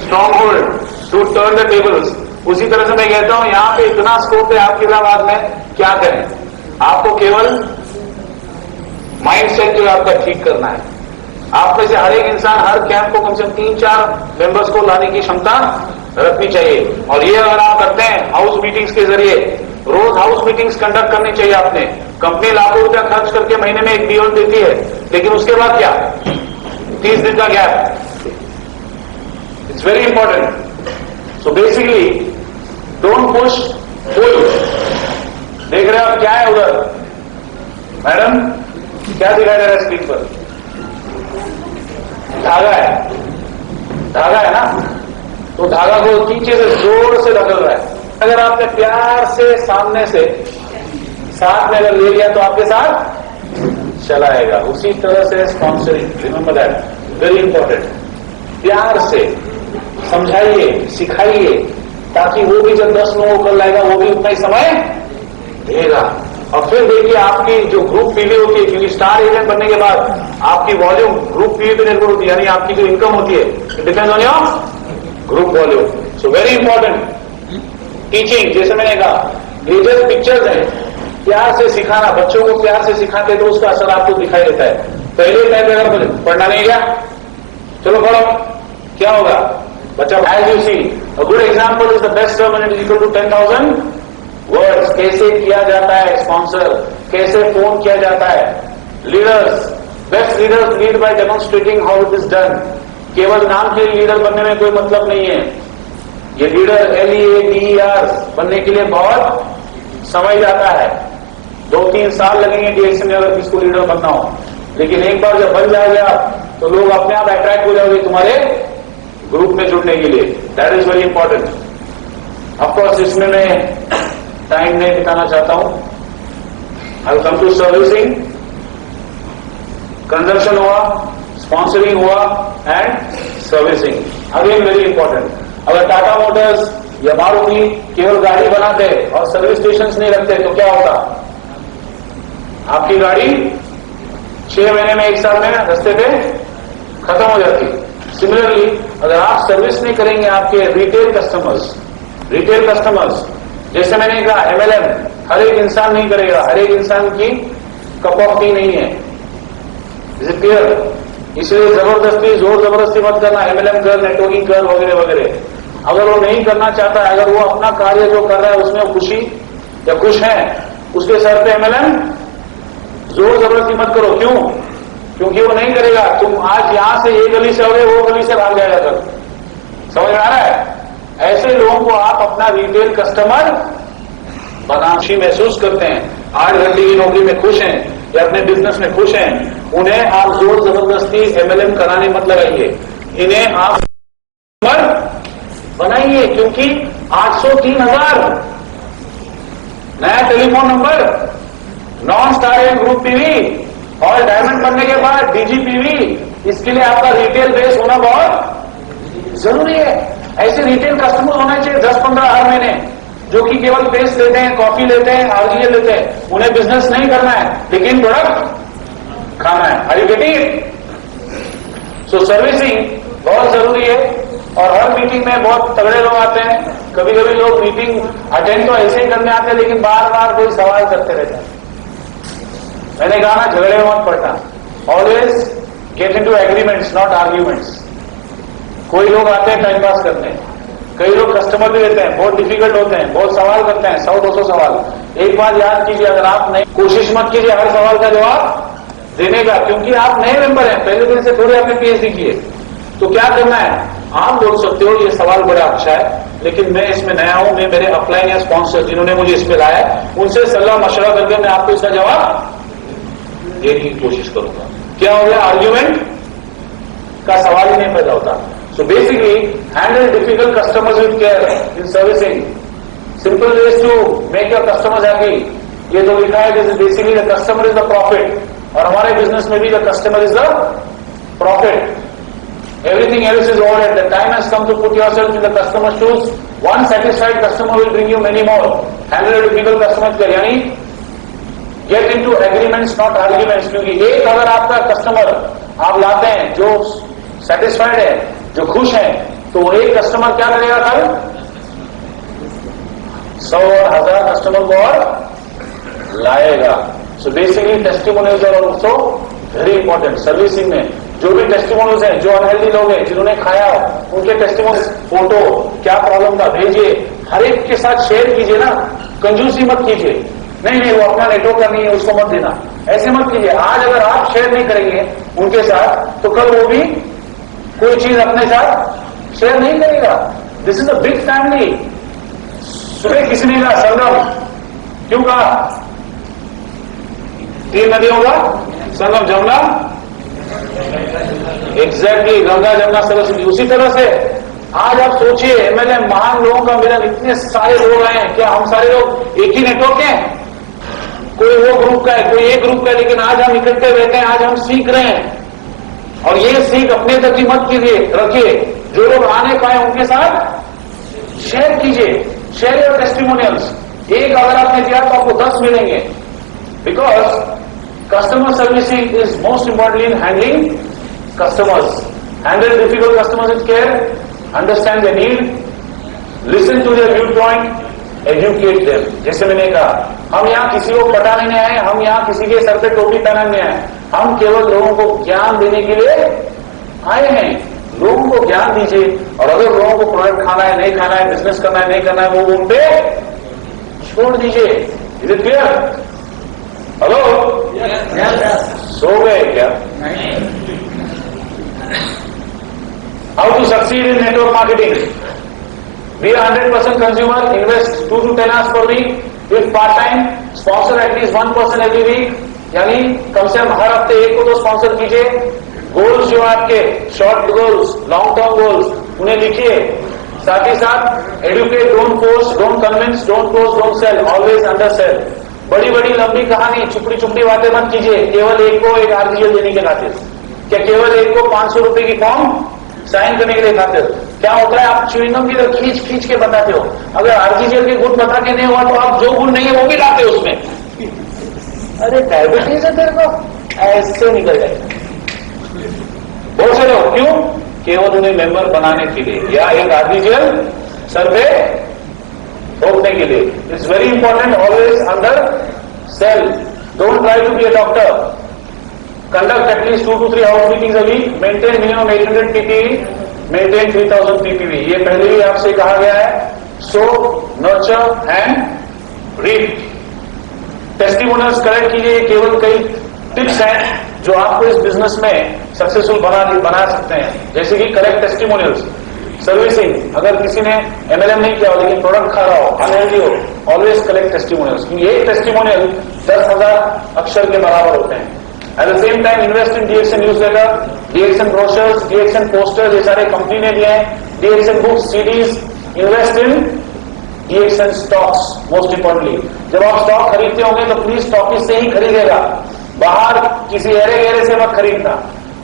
stronghold to turn the tables, उसी तरह से मैं कहता हूं यहां पे इतना स्कोप है आपके इलाहाबाद में, क्या करें? आपको केवल माइंडसेट जो आपका ठीक करना है। आप में से हर एक इंसान हर कैंप को कम से कम 3-4 मेंबर्स को लाने की क्षमता रखनी चाहिए। और ये अगर आप करते हैं हाउस मीटिंग्स के जरिए, रोज हाउस मीटिंग्स कंडक्ट करनी चाहिए आपने। कंपनी लाखों रुपया खर्च करके महीने में एक बीओएम देती है, लेकिन उसके बाद क्या? 30 दिन का gap. It's very important. So basically don't push, pull. देख रहे हो आप क्या है उधर? मैडम क्या दिखाई दे रहा है स्क्रीन पर? धागा है, धागा है ना? तो धागा को नीचे से जोर से रगड़ रहा है। अगर आपने प्यार से सामने से साथ में अगर ले लिया तो आपके साथ चलाएगा। उसी तरह से sponsoring, remember that, very important. प्यार से समझाइए, सिखाइए, ताकि वो भी जब 10 लोगों को कर लाएगा वो भी उतना ही समय देगा। और फिर देखिए आपकी जो ग्रुप पीवी होती है, क्योंकि स्टार एजेंट बनने के बाद आपकी वॉल्यूम ग्रुप पीवी पे निर्भर होती है, यानी आपकी जो इनकम होती है depends on your group volume. So very important teaching. जैसे मैंने कहा ये जो पिक्चर्स हैं, प्यार से सिखाना, बच्चों को प्यार से सिखाते तो उसका असर आपको दिखाई देता है। पहले टाइम में अगर पढ़ना नहीं गया, चलो पढ़ो, क्या होगा? बच्चा as you see a good example is the best sermon is equal to 10,000 words. कैसे किया जाता है स्पॉन्सर, कैसे फोन किया जाता है। Leaders, best leaders lead by demonstrating how it is done. केवल नाम के लीडर बनने में कोई मतलब नहीं है। ये लीडर LEADER बनने के लिए बहुत समय जाता है, 2-3 साल लगेंगे डीएक्शन में अगर किसको लीडर बनना हो। लेकिन एक बार जब बन जाओगे आप तो लोग अपने आप अट्रैक्ट हो जाओगे तुम्हारे ग्रुप में जुड़ने के लिए। That is very important. Of course इसमें मैं टाइम नहीं बिताना चाहता हूं। आई कम टू सर्विसिंग, कंजप्शन हुआ, स्पॉन्सरिंग हुआ and servicing. Again very important. अगर टाटा मोटर्स या मारुति केवल गाड़ी बनाते और सर्विस स्टेशन नहीं रखते तो क्या होता? आपकी गाड़ी 6 महीने में 1 साल में रास्ते पे खत्म हो जाती। सिमिलरली अगर आप सर्विस नहीं करेंगे आपके रिटेल कस्टमर्स, जैसे मैंने कहा MLM हर एक इंसान नहीं करेगा, हर एक इंसान की कप ऑफ टी नहीं है। Is it clear? इसलिए जबरदस्ती जोर जबरदस्ती मत करना, MLM कर, नेटवर्किंग कर, वगैरह वगैरह। अगर वो नहीं करना चाहता है, अगर वो अपना कार्य जो कर रहा है उसमें खुशी या खुश है, उसके सर पे MLM जोर जबरदस्ती मत करो। क्यों? क्योंकि वो नहीं करेगा। तुम आज यहां से एक गली से हो गए, वो गली से भाग जाएगा कल। समझ में आ रहा है? ऐसे लोगों को आप अपना रिटेल कस्टमर खुशी महसूस करते हैं, 8 घंटे की नौकरी में खुश हैं या अपने बिजनेस में खुश हैं, उन्हें आप जोर जबरदस्ती MLM कराने मत लगाइए। इन्हें आप बनाइए, क्योंकि 803,000 नया telephone number, non star and group PV और डायमंड बनने के बाद DGPV, इसके लिए आपका रिटेल बेस होना बहुत जरूरी है। ऐसे रिटेल कस्टमर होना चाहिए 10-15 हर महीने, जो कि केवल पेस्ट लेते हैं, कॉफी लेते हैं, RGL लेते हैं। उन्हें बिजनेस नहीं करना है लेकिन प्रोडक्ट खाना है। Are you getting it? So servicing बहुत जरूरी है। और हर मीटिंग में बहुत तगड़े लोग आते हैं, कभी कभी लोग मीटिंग अटेंड तो ऐसे ही करने आते हैं, लेकिन बार बार कोई सवाल करते रहते हैं। मैंने कहा ना, झगड़े में मत पड़ना, always get into agreements not arguments. कोई लोग आते हैं टाइम पास करने, कई लोग कस्टमर भी रहते हैं, बहुत डिफिकल्ट होते हैं, बहुत सवाल करते हैं, 100-200 सवाल। एक बात याद कीजिए, अगर आप नहीं, कोशिश मत कीजिए हर सवाल का जवाब देने का, क्योंकि आप नए मेंबर हैं, पहले दिन से थोड़े आपने पीएचडी किए। तो क्या करना है, आप बोल सकते हो ये सवाल बड़ा अच्छा है, लेकिन मैं इसमें नया हूं, मैं मेरे अपलाइन या स्पॉन्सर जिन्होंने मुझे इस पे लाया है उनसे सलाह मशवरा करके मैं आपको इसका जवाब देने की कोशिश करूंगा। क्या हो गया, आर्ग्यूमेंट का सवाल ही नहीं पैदा होता। So basically, handle difficult customers with care in servicing. Simple ways to make your customers happy. ये जो लिखा है, this is basically the customer is the profit. और हमारे बिजनेस में भी the customer is the profit. Everything else is overhead. The time has come to put yourself in the customer's shoes. One satisfied customer will bring you many more. Handle a difficult customer with care. यानी get into agreements not arguments. क्योंकि एक अगर आपका customer आप लाते हैं जो satisfied है, जो खुश है, तो वो एक कस्टमर क्या करेगा कल 100 और 1000 कस्टमर को और लाएगा। So basically testimonials are also very important. Servicing में जो भी टेस्टिमोनियल्स हैं, जो अनहेल्दी लोग हैं, जिन्होंने खाया उनके टेस्टिमोनियल्स, फोटो, क्या प्रॉब्लम था भेजिए, हर एक के साथ शेयर कीजिए ना, कंजूसी मत कीजिए। नहीं वो अपना नेटवर्क का नहीं है, उसको मत देना, ऐसे मत कीजिए। आज अगर आप शेयर नहीं करेंगे उनके साथ, तो कल वो भी कोई चीज अपने साथ शेयर नहीं करेगा। This is a big family. सुबह किसी ने कहा संगम, क्यों कहा? 3 नदियों का संगम, जमुना, एग्जैक्टली, गंगा जमुना सरस्वती। उसी तरह से आज आप सोचिए, एमएलए महान लोगों का मिलन, इतने सारे लोग आए हैं, क्या हम सारे लोग एक ही नेटवर्क हैं? कोई वो ग्रुप का है, कोई एक ग्रुप का है, लेकिन आज हम इकट्ठे बैठे हैं, आज हम सीख रहे हैं। और ये सीख अपने तक ही मत कीजिए, रखिए। जो लोग आने पाए उनके साथ शेयर कीजिए, शेयर योर टेस्टिमोनियल्स। एक अगर आपने किया तो आपको 10 मिलेंगे। Because customer servicing is most important in handling customers. Handle difficult customers with care, understand their need, listen to their view point, educate them. जैसे मैंने कहा, हम यहां किसी को पटाने नहीं आए, हम यहां किसी के सर पे टोपी पहनाने नहीं आए, हम केवल लोगों को ज्ञान देने के लिए आए हैं। लोगों को ज्ञान दीजिए, और अगर लोगों को प्रोडक्ट खाना है, नहीं खाना है, बिजनेस करना है, नहीं करना है, वो उन पे छोड़ दीजिए। Is it clear? हेलो, सो गए क्या? How to succeed in network marketing? Be a 100% consumer, invest 2 to 10 hours per week. If part time, sponsor at least 1 person every week. यानी कम से कम हर हफ्ते एक को तो स्पॉन्सर कीजिए। गोल्स जो आपके short goals, long term goals, उन्हें लिखिए। साथ ही साथ educate, don't force, don't convince, don't close, don't sell, always under sell. बड़ी बड़ी लंबी कहानी, चुपड़ी चुपड़ी बातें मत कीजिए केवल एक को एक आरजीएल देने के खातिर। क्या केवल एक को 500 रुपए की फॉर्म साइन करने के लिए खातिर? क्या होता है, आप च्युइंगम की तो खींच खींच के बताते हो। अगर आरजीएल के गुण बता के नहीं हुआ तो आप जो गुण नहीं है वो भी लाते हो उसमें। अरे डायबिटीज है तेरे को, ऐसे निकल जाएगा। बहुत से लोग क्यों? केवल उन्हें मेंबर बनाने के लिए या एक आरजीएल सर पे ठोकने के लिए। It's very important, always under sell, don't try to be a doctor. Conduct at least 2 to 3 house meetings a week. Maintain minimum 800 PPE. Maintain 3000 PPV. ये पहले भी आपसे कहा गया है. So nurture and read. Testimonials collect कीजिए. केवल कई टिप्स हैं जो आपको इस बिजनेस में सक्सेसफुल बना सकते हैं. जैसे कि कलेक्ट टेस्टिमोनियल्स. सर्विसिंग, अगर किसी ने एमएलएम नहीं किया हो लेकिन प्रोडक्ट खा रहा हो, अनहेल्दी हो, ऑलवेज कलेक्ट टेस्टिमोनियल्स. क्योंकि एक टेस्टिमोनियल 10,000 अक्षर के बराबर होते हैं. At the same time, invest in DXN newsletter, DXN brochures, DXN posters, ये सारे कंपनी ने दिए हैं. DXN books, CDs, invest in DXN stocks. Most importantly, जब आप स्टॉक खरीदते होंगे तो प्लीज स्टॉकिस्ट से ही खरीदेगा, बाहर किसी एरे गहरे से मत खरीदना.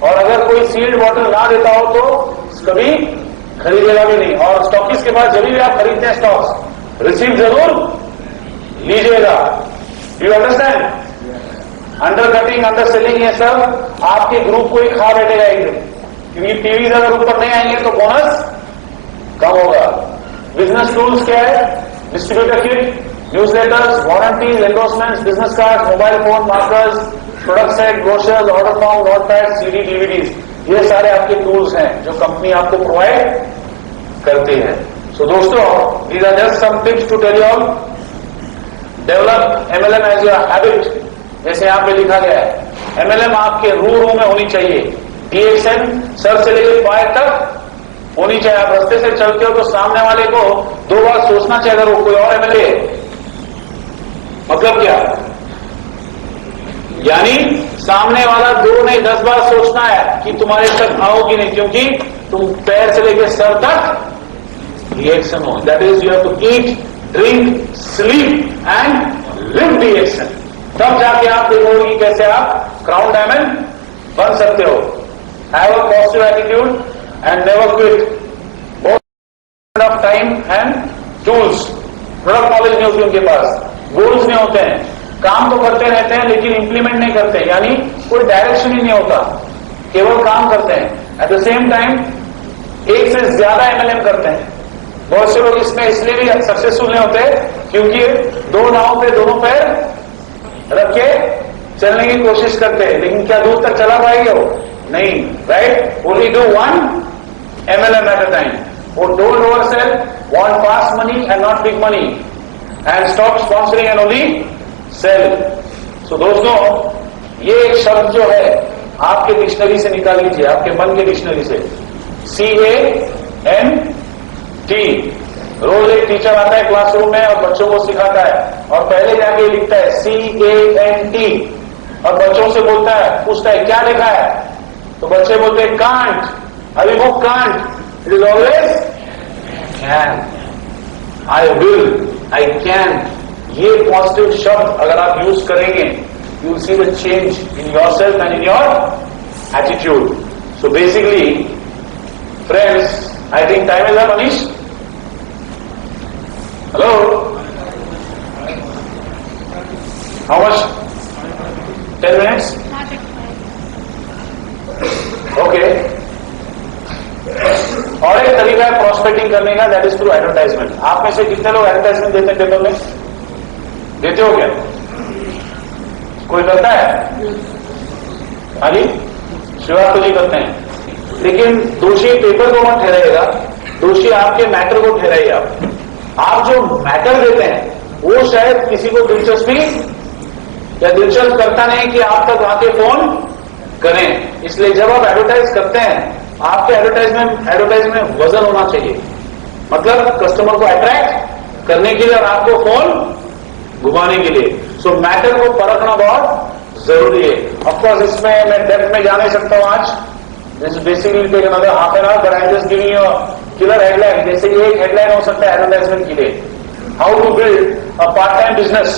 और अगर कोई सील्ड बॉटल ना देता हो तो कभी खरीदेगा भी नहीं. और स्टॉकिस्ट के पास जब भी आप खरीदते हैं स्टॉक्स, रिसीव जरूर लीजिएगा. You understand? Under cutting, under selling, ये सब आपके ग्रुप को ही खा बैठेगा एक दिन. क्योंकि टीवी अगर ऊपर नहीं आएंगे तो बोनस कम होगा. बिजनेस टूल्स क्या है? Distributor kit, newsletters, warranties, endorsements, business card, mobile phone, markers, product set, brochures, order form, notepad, CD, DVDs, ये सारे आपके टूल्स हैं जो कंपनी आपको प्रोवाइड करती है। सो दोस्तों, these are just some tips to tell you all. Develop MLM as your habit. जैसे यहाँ पे लिखा गया है, MLM आपके रूह में होनी चाहिए। DXN सर से लेकर पैर तक होनी चाहिए। आप रास्ते से चलते हो तो सामने वाले को 2 बार सोचना चाहिए अगर वो कोई और MLA है। मतलब क्या? यानी सामने वाला 2 नहीं 10 बार सोचना है कि तुम्हारे तक आओ कि नहीं, क्योंकि तुम पैर से लेकर सर तक DXN हो। That is you have to eat, drink, sleep and live DXN। तब जाके आप देखोगे कि कैसे आप क्राउन डायमंड बन सकते हो। Have a positive attitude and never quit. बहुत of time and tools, product knowledge नहीं होती उनके पास, गोल्स नहीं होते हैं, काम तो करते रहते हैं लेकिन इंप्लीमेंट नहीं करते, यानी कोई डायरेक्शन ही नहीं होता, केवल काम करते हैं। एट द सेम टाइम एक से ज्यादा MLM करते हैं। बहुत से लोग इसमें इसलिए भी सक्सेसफुल नहीं होते क्योंकि 2 नाव पे दोनों पैर रख के चलने की कोशिश करते हैं, लेकिन क्या दूर तक चला पाएंगे वो? नहीं, right? Only do 1 MLM at a time. वो don't oversell, want fast money and not big money, and stop sponsoring and only sell. So दोस्तों, ये एक शब्द जो है आपके डिक्शनरी से निकाल लीजिए, आपके मन के डिक्शनरी से। CANT। रोज एक टीचर आता है क्लासरूम में और बच्चों को सिखाता है और पहले जाके लिखता है CANT और बच्चों से बोलता है, पूछता है क्या लिखा है, तो बच्चे बोलते हैं कांट। अभी वो can't, it is always can, I will, I can. ये पॉजिटिव शब्द अगर आप यूज करेंगे, you will see the change in yourself and in your attitude. So basically friends, I think time is up, Manish. Hello? How much? 10 minutes? Okay. और एक तरीका है prospecting करने का, दैट इज थ्रू एडवर्टाइजमेंट। आप में से कितने लोग एडवर्टाइजमेंट देते हैं पेपर में? देते हो क्या? कोई करता है? हाँ जी, शिवार्थ जी करते हैं। लेकिन दोषी पेपर को मत ठहराइएगा, दोषी आपके मैटर को ठहराइए। आप जो मैटर देते हैं वो शायद किसी को दिलचस्पी या दिलचस्प करता नहीं कि आप तक आके फोन करें। इसलिए जब आप एडवर्टाइज करते हैं, आपके एडवर्टाइज में वजन होना चाहिए, मतलब कस्टमर को अट्रैक्ट करने के लिए और आपको फोन घुमाने के लिए। सो मैटर को परखना बहुत जरूरी है। ऑफकोर्स इसमें मैं डेप्थ में जा नहीं सकता हूं आज। This is basically take another half an hour, but I'm just giving you a killer headline. जैसे ये एक हेडलाइन हो सकता है एडवर्टाइजमेंट के लिए, how to build a part time business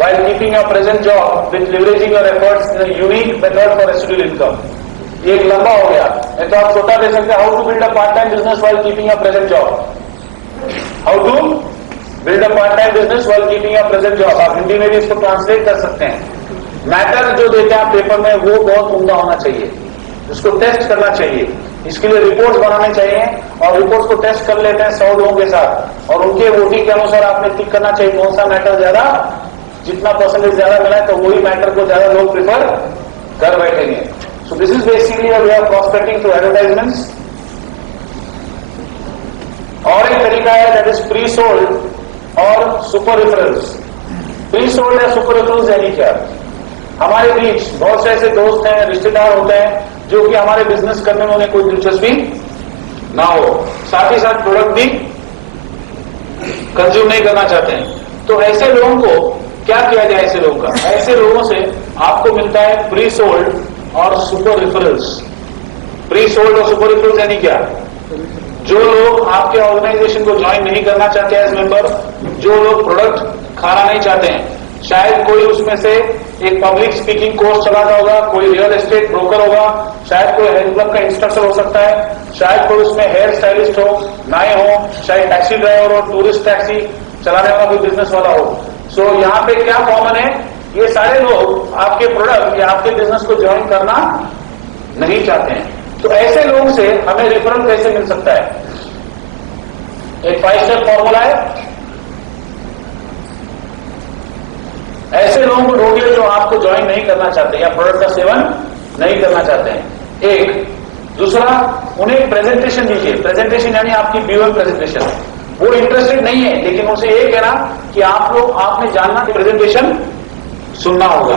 while keeping your present job with leveraging your efforts in a unique method for residual income. ये एक लंबा हो गया, तो आप छोटा दे सकते हैं, how to build a part time business while keeping your present job. How to build a part time business while keeping your present job. आप हिंदी में भी इसको ट्रांसलेट कर सकते हैं। मैटर जो देते हैं आप पेपर में वो बहुत उम्दा होना चाहिए, उसको टेस्ट करना चाहिए। इसके लिए रिपोर्ट्स बनाने चाहिए और रिपोर्ट्स को टेस्ट कर लेते हैं 100 लोगों के साथ और उनके वोटिंग के अनुसार आपने टिक करना चाहिए कौन सा मैटर ज्यादा, जितना परसेंटेज ज्यादा मिला है तो वही मैटर को ज्यादा लोग प्रिफर कर बैठेंगे। So this is basically we are prospecting through advertisements. और एक तरीका है दैट इज प्री सोल्ड और सुपर रेफरेंस। प्री सोल्ड या सुपर रेफरेंस यानी क्या? हमारे बीच बहुत से ऐसे दोस्त हैं, रिश्तेदार होते हैं जो कि हमारे बिजनेस करने में उन्हें कोई दिलचस्पी ना हो, साथ ही साथ प्रोडक्ट भी कंज्यूम नहीं करना चाहते हैं। तो ऐसे लोगों को क्या किया जाए? ऐसे लोगों का, ऐसे लोगों से आपको मिलता है प्री सोल्ड और सुपर रेफरेंस। प्री सोल्ड और सुपर रेफरेंस यानी क्या? जो लोग आपके ऑर्गेनाइजेशन को ज्वाइन नहीं करना चाहते एज मेंबर, जो लोग प्रोडक्ट खाना नहीं चाहते हैं, शायद कोई उसमें से एक पब्लिक स्पीकिंग कोर्स चलाता होगा, कोई रियल एस्टेट ब्रोकर होगा, शायद कोई हेल्थ क्लब का इंस्ट्रक्टर हो सकता है, शायद कोई उसमें हेयर स्टाइलिस्ट हो, नाई हो, शायद टैक्सी ड्राइवर हो, टूरिस्ट टैक्सी चलाने वाला कोई बिजनेस वाला हो। सो यहाँ पे क्या कॉमन है? ये सारे लोग आपके प्रोडक्ट या आपके बिजनेस को ज्वाइन करना नहीं चाहते हैं। तो ऐसे लोगों से हमें रेफरल कैसे मिल सकता है? एक 5 स्टेप फॉर्मूला है। ऐसे लोगों को ढूंढिए जो आपको ज्वाइन नहीं करना चाहते या प्रोडक्ट का सेवन नहीं करना चाहते हैं। एक दूसरा, उन्हें एक प्रेजेंटेशन दीजिए। प्रेजेंटेशन यानी आपकी बीओएम प्रेजेंटेशन। वो इंटरेस्टेड नहीं है, लेकिन उसे ये कहना कि आपने जानना कि प्रेजेंटेशन सुनना होगा।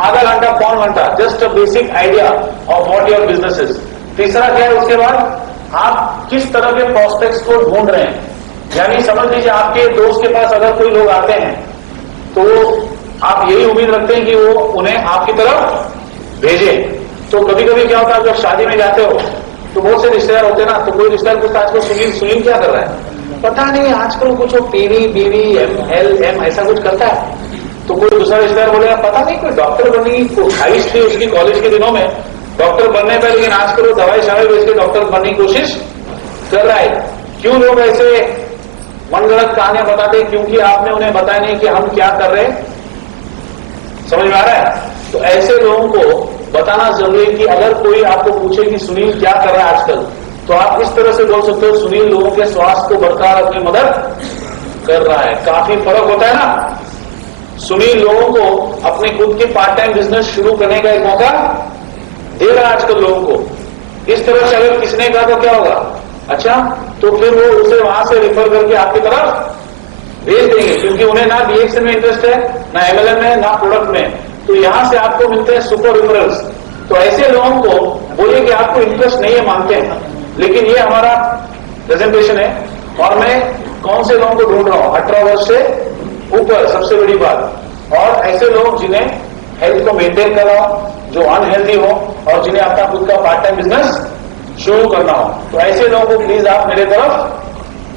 आधा घंटा, पौन घंटा, just a basic idea of what your business is. तीसरा क्या है, उसके बाद आप किस तरह के प्रोस्पेक्ट्स को ढूंढ रहे हैं। यानी समझ लीजिए आपके दोस्त के पास अगर कोई लोग आते हैं तो आप यही उम्मीद रखते हैं कि वो उन्हें आपकी तरफ भेजे। तो कभी कभी क्या होता है, जब शादी में जाते हो तो बहुत से रिश्तेदार होते हैं ना, तो कोई रिश्तेदार पूछता है आजकल सुनील क्या कर रहा है, पता नहीं आजकल कुछ वो पीवी बीवी एम ऐसा कुछ करता है। तो कोई दूसरा रिश्तेदार बोलेगा पता नहीं कोई डॉक्टर बनने की ख्वाहिश थी उसकी कॉलेज के दिनों में, डॉक्टर बनने पर, लेकिन आजकल वो दवाई शवाई बेच के डॉक्टर बनने की कोशिश कर रहा है। क्यों लोग ऐसे मनगढ़ंत कहानियां बताते हैं? क्योंकि आपने उन्हें बताया नहीं कि हम क्या कर रहे हैं। समझ में आ रहा है? तो ऐसे लोगों को बताना जरूरी है कि अगर कोई आपको पूछे कि सुनील क्या कर रहा है आजकल, तो आप इस तरह से बोल सकते हो सुनील लोगों के स्वास्थ्य को बरकरार रखने में मदद कर रहा है। काफी फर्क होता है ना। सुनील लोगों को अपने खुद के पार्ट टाइम बिजनेस शुरू करने का एक मौका दे रहा है आजकल लोगों को। इस तरह से अगर किसने कहा तो क्या होगा, अच्छा तो फिर वो उसे वहां से रिफर करके आपकी तरफ भेज देंगे, क्योंकि उन्हें ना डीएक्शन में इंटरेस्ट है, ना एमएलएम में, ना प्रोडक्ट में। तो यहां से आपको मिलते हैं सुपर रिफरल्स। तो ऐसे लोगों को बोलिए कि आपको इंटरेस्ट नहीं है, मानते हैं, लेकिन ये हमारा प्रेजेंटेशन है और मैं कौन से लोगों को ढूंढ रहा हूं, 18 वर्ष से ऊपर, सबसे बड़ी बात। और ऐसे लोग जिन्हें हेल्थ को मेंटेन कर रहा हो, जो अनहेल्दी हो और जिन्हें अपना खुद का पार्ट टाइम बिजनेस शुरू करना हो, तो ऐसे लोगों को प्लीज आप मेरे तरफ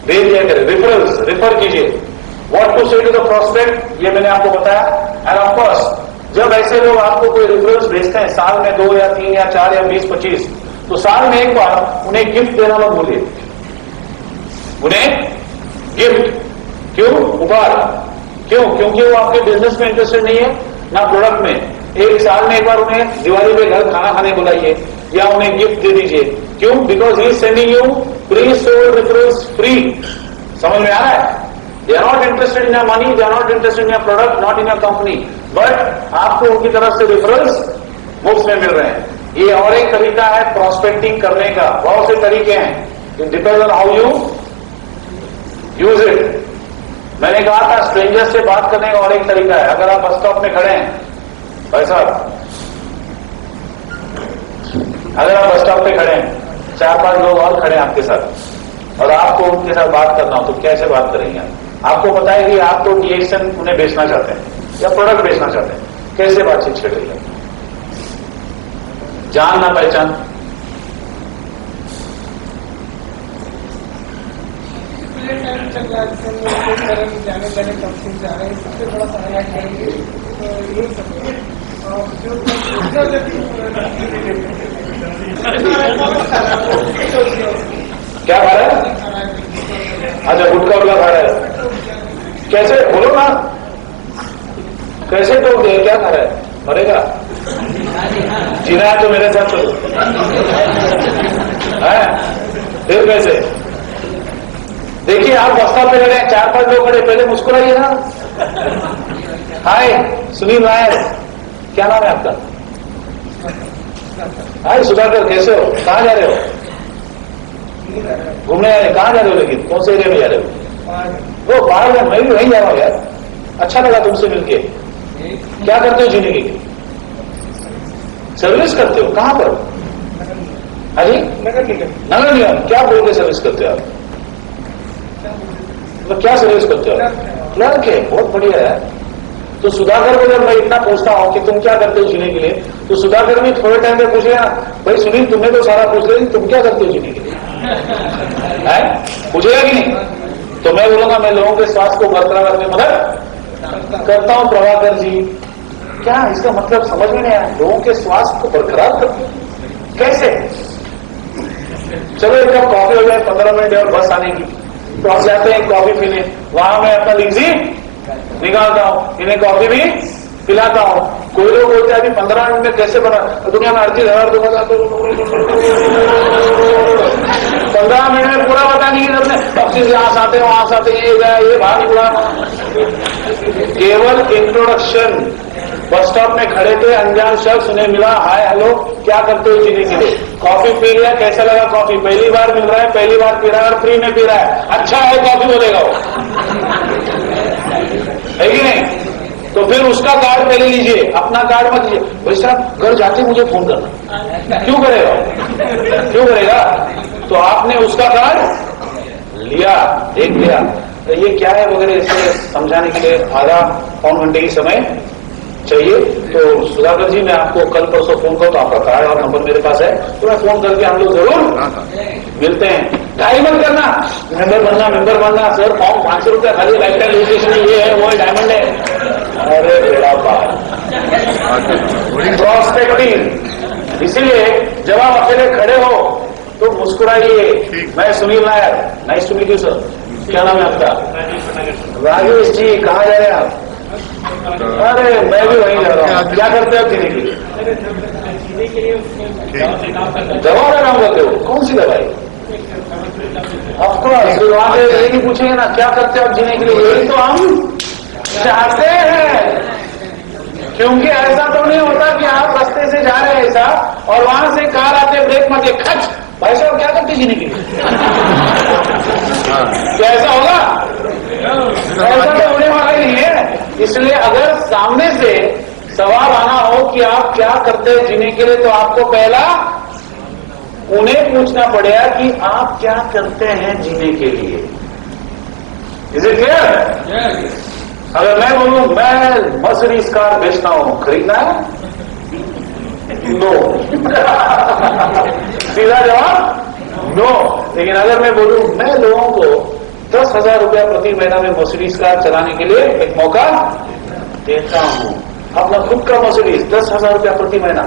भेज दिया करें, रिफरल्स, रिफर कीजिए। व्हाट टू से टू द प्रोस्पेक्ट, ये मैंने आपको बताया। एंड ऑफ कोर्स जब ऐसे लोग आपको कोई रिफरल्स भेजते हैं, साल में 2 या 3 या 4 या 20, 25, तो साल में एक बार उन्हें गिफ्ट देना मत भूलिए। उन्हें गिफ्ट, क्यों? उपहार। क्यों? क्योंकि वो आपके बिजनेस में इंटरेस्टेड नहीं है, ना प्रोडक्ट में। एक साल में एक बार उन्हें दिवाली पे घर खाना खाने बुलाइए या उन्हें गिफ्ट दे दीजिए। क्यों? Because he is sending you pre sold referrals free. समझ में आ रहा है? They are not interested in your money, they are not interested in your product, not in your company, but आपको उनकी तरफ से रिफरल्स मुफ्त में मिल रहे हैं। ये और एक तरीका है प्रोस्पेक्टिंग करने का। बहुत से तरीके हैं, it depends on how you use it. मैंने कहा था स्ट्रेंजर से बात करने का और एक तरीका है। अगर आप बस स्टॉप में खड़े हैं, भाई साहब, अगर आप बस स्टॉप पे खड़े हैं, 4-5 लोग और खड़े हैं आपके साथ, और आपको उनके साथ बात करना हो, तो कैसे बात करेंगे? आपको पता है कि आप तो डीएक्शन उन्हें बेचना चाहते हैं या प्रोडक्ट बेचना चाहते हैं, कैसे बातचीत छेड़ेंगे? जान ना पहचान। जाने जाने कंपनी जा रहे हैं, सबसे बड़ा सवाल करेंगे तो ये सब क्या खा रहा है? अच्छा, गुटखा उटका खा रहा है। कैसे? बोलो ना, कैसे तो दे? क्या खा रहा है? मरेगा? जीना है तो मेरे साथ चलो। फिर कैसे? देखिए, आप बस्ता पे खड़े हैं, 4-5 लोग खड़े, पहले मुस्कुराइए ना। हाय सुनील नायर, क्या नाम है आपका? हाय सुधाकर, कैसे हो? कहाँ जा रहे हो? घूमने जा रहे? कहाँ जा रहे हो? लेकिन कौन से एरिया में जा रहे हो? वो बाहर में, मैं भी वहीं जा रहा हूँ यार। अच्छा लगा तुमसे मिलके। क्या करते हो जीने के लिए? सर्विस करते हो? कहाँ पर? हाँ जी, नगर निगम। क्या बोल के सर्विस करते हो आप? तो क्या सर्विस करते हो? क्लर्क है। बहुत बढ़िया है। तो सुधाकर को जब मैं इतना पूछता हूं कि तुम क्या करते हो जीने के लिए, तो सुधाकर भी थोड़े टाइम में पूछेगा, भाई सुनील तुमने तो सारा पूछ लिया, तुम क्या करते हो जीने के लिए? है? पूछेगा कि नहीं? तो मैं बोलूंगा मैं लोगों के स्वास्थ्य को बरकरार रखने में मदद करता हूं। प्रभाकर जी, क्या इसका मतलब समझ में नहीं आया? लोगों के स्वास्थ्य को बरकरार करते कैसे? चलो एक कप कॉफी हो जाए, 15 मिनट और बस आने की, तो आप जाते हैं कॉफी पीने, वहां मैं अपना लिग्जी निकालता हूं, इन्हें कॉफी भी पिलाता हूं। कोई लोग बोलते हैं अभी 15 मिनट में कैसे बना? दुनिया में 38,000 15 मिनट में पूरा बताने की जरूरत है। अब से यहाँ से आते वहां से आते, ये गया, ये बाहर निकला। केवल इंट्रोडक्शन। बस स्टॉप में खड़े थे, अनजान शख्स, उन्हें मिला, हाय हेलो, क्या करते हो जीने के लिए? कॉफी पी लिया, कैसा लगा कॉफी? पहली बार मिल रहा है, पहली बार पी रहा है और फ्री में पी रहा है, अच्छा है कॉफी बोलेगा वो, है कि नहीं? तो फिर उसका कार्ड पहले लीजिए, अपना कार्ड मत लीजिए। भाई साहब घर जाते मुझे फोन करना, क्यों करेगा? क्यों करेगा? तो आपने उसका कार्ड लिया, देख लिया, तो ये क्या है वगैरह, इसे समझाने के लिए आधा पौन घंटे की समय चाहिए। तो सुधाकर जी, मैं आपको कल परसों फोन करूँ तो आपका कार्ड और नंबर मेरे पास है, तो मैं फोन करके हम लोग जरूर मिलते हैं। डायमंड करना, मेंबर बनना, सर फॉर्म 500 रुपया खाली, लाइफ टाइम रजिस्ट्रेशन, ये है वो है, डायमंड है। अरे बेड़ा बात, प्रॉस्पेक्टिंग। इसीलिए जब आप अकेले खड़े हो तो मुस्कुराइए। मैं Sunil Nair, nice to meet you sir. क्या नाम है आपका? राजेश जी। कहाँ जा रहे हैं आप? अरे मैं भी वहीं जा रहा हूँ। क्या करते हो जीने के लिए? दवा का काम करते हो? कौन सी दवाई? ऑफकोर्स वहां से ये नहीं पूछेंगे ना क्या करते हो आप जीने के लिए, यही तो हम चाहते हैं। क्योंकि ऐसा तो नहीं होता कि आप रास्ते से जा रहे हैं ऐसा और वहां से कार आते ब्रेक मारते खच, भाई साहब क्या करते जीने के लिए? क्या ऐसा होगा? ऐसा तो होने वाला ही नहीं है। इसलिए अगर सामने से सवाल आना हो कि आप क्या करते हैं जीने के लिए, तो आपको पहला उन्हें पूछना पड़ेगा कि आप क्या करते हैं जीने के लिए। Is it clear? अगर मैं बोलूं मैं मर्सिडीज कार बेचता हूं, खरीदना है? नो। सीधा जवाब नो। लेकिन अगर मैं बोलूं मैं लोगों को 10,000 रुपया प्रति महीना में मर्सिडीज कार चलाने के लिए एक मौका देता हूं, अपना खुद का मर्सिडीज 10,000 रुपया प्रति महीना,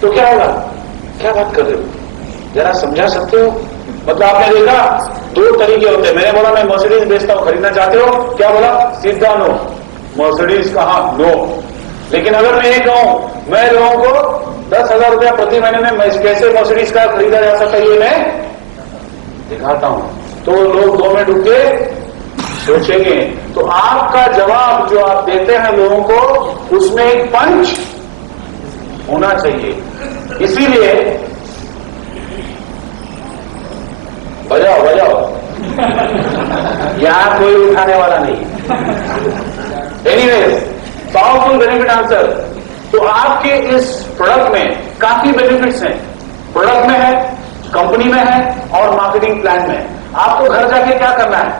तो क्या होगा? क्या बात कर रहे हो? जरा समझा सकते हो? मतलब आपने देखा दो तरीके होते हैं। मैंने बोला मैं मर्सिडीज बेचता हूं, खरीदना चाहते हो? क्या बोला? सीधा नो। मर्सिडीज कहां? नो। लेकिन अगर मैं ये कहूं मैं लोगों को 10,000 रुपया प्रति महीने में कैसे मर्सिडीज कार खरीदा जा सकता है ये मैं दिखाता हूं, तो लोग 2 मिनट रुक के सोचेंगे। तो आपका जवाब जो आप देते हैं लोगों को, उसमें एक पंच होना चाहिए। इसीलिए बजाओ बजाओ, यहां कोई उठाने वाला नहीं। Anyways, powerful benefit answer. तो आपके इस प्रोडक्ट में काफी बेनिफिट्स हैं। प्रोडक्ट में है, कंपनी में है और मार्केटिंग प्लान में। आपको घर जाके क्या करना है,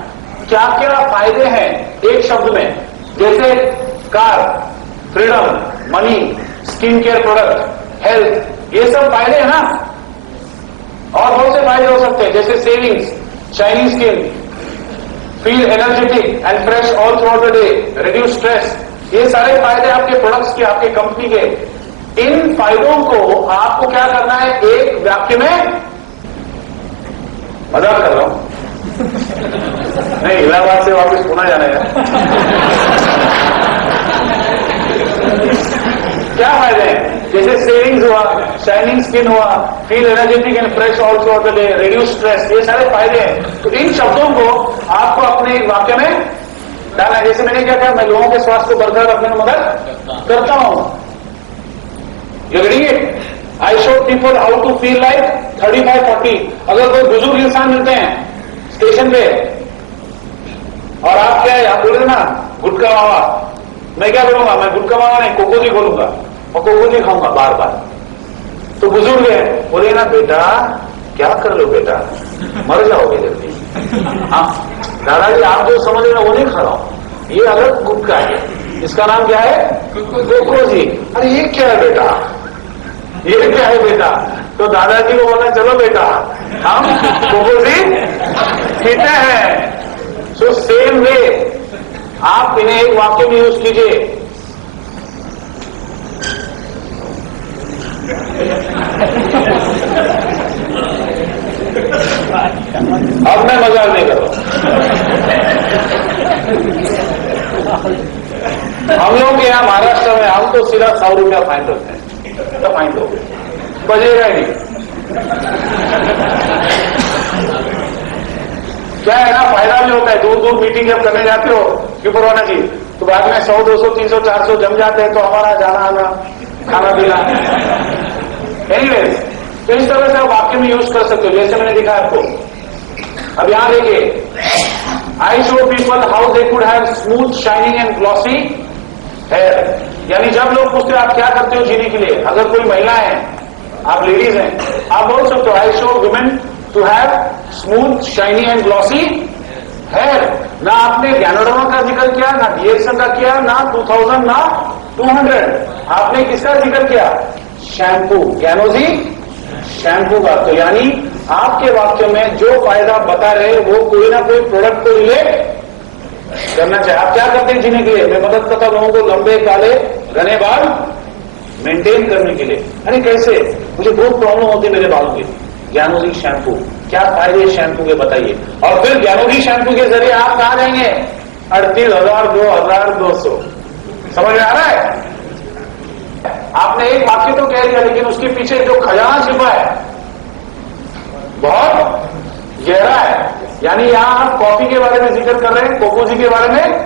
क्या क्या फायदे हैं एक शब्द में, जैसे car, freedom, money, skin care product, health, ये सब फायदे हैं ना। और बहुत से फायदे हो सकते हैं, जैसे savings, shining skin, feel energetic and fresh all through out the day, reduce stress. ये सारे फायदे आपके प्रोडक्ट्स के, आपके कंपनी के। इन फायदों को आपको क्या करना है, एक वाक्य में, मजाक कर रहा हूं नहीं, इलाहाबाद से वापस पुणे जाना है। क्या फायदे हैं? जैसे सेविंग्स हुआ, शाइनिंग स्किन हुआ, feel energetic and fresh all through out the day, reduce stress, ये सारे फायदे हैं। तो इन शब्दों को आपको अपने एक वाक्य में डालना है। जैसे मैंने क्या कहा, मैं लोगों के स्वास्थ्य को बरकरार रखने में मदद करता हूं। You reading it? I show people how to feel like 35-40। अगर कोई बुजुर्ग इंसान मिलते हैं स्टेशन पे और आप क्या है, आप बोले ना गुटखा मावा, मैं क्या करूंगा, मैं गुटखा मावा नहीं कोकोजी खोलूंगा और कोकोजी खाऊंगा बार बार। तो बुजुर्ग है, बोले ना बेटा क्या कर लो बेटा, मर जाओगे जल्दी। हाँ दादाजी आप जो समझ रहे हैं वो नहीं खा रहा हूं, ये अलग गुटखा है, इसका नाम क्या है? कोकोजी। अरे ये क्या है बेटा, ये क्या है बेटा? तो दादाजी को बोलना चलो बेटा हम कोकोजी पीते हैं। सो सेम वे आप इन्हें एक वाक्य में यूज कीजिए। अब मैं मजाक नहीं कर रहा। हम लोग के यहाँ महाराष्ट्र में हम तो सीधा 100 रुपया फाइन रखते हैं, तो फाइन दो, बजेगा ही नहीं। क्या है ना, फायदा भी होता है। दूर दूर मीटिंग जब करने जाते हो सुपरवाना जी, तो बाद में 100, 200, 300, 400 जम जाते हैं, तो हमारा जाना आना, खाना पीना। एनीवेज, तो इस तरह से आप वाक्य में यूज कर सकते हो, जैसे मैंने दिखा आपको। अब यहां देखिए, I show people how they could have smooth shining and glossy hair. यानी जब लोग पूछते हैं आप क्या करते हो जीने के लिए, अगर कोई महिला है, आप लेडीज हैं, आप बोल सकते हो I show women to have smooth shiny and glossy hair. ना आपने ज्ञानोडर्मा का जिक्र किया, ना डीएक्सन का किया, ना 2000, ना 200। आपने किसका जिक्र किया? शैम्पू, ज्ञानोजी शैम्पू का। तो यानी आपके वाक्य में जो फायदा बता रहे वो कोई ना कोई प्रोडक्ट को रिलेट करना चाहिए। आप क्या करते हैं जीने के लिए? मैं मदद करता लोगों को लंबे काले घने बाल मेंटेन करने के लिए। अरे कैसे? मुझे बहुत प्रॉब्लम होती है मेरे बालों की। ज्ञानोजी शैम्पू, क्या फायदे शैम्पू के बताइए। और फिर ज्ञानोजी शैम्पू के जरिए आप कहां जाएंगे? 38,000, 2,200। समझ में आ रहा है? आपने एक वाक्य तो कह दिया, लेकिन उसके पीछे जो खजाना छिपा है बहुत गहरा है। यानी यहां आप कॉफी के बारे में जिक्र कर रहे हैं, कोको जी के बारे में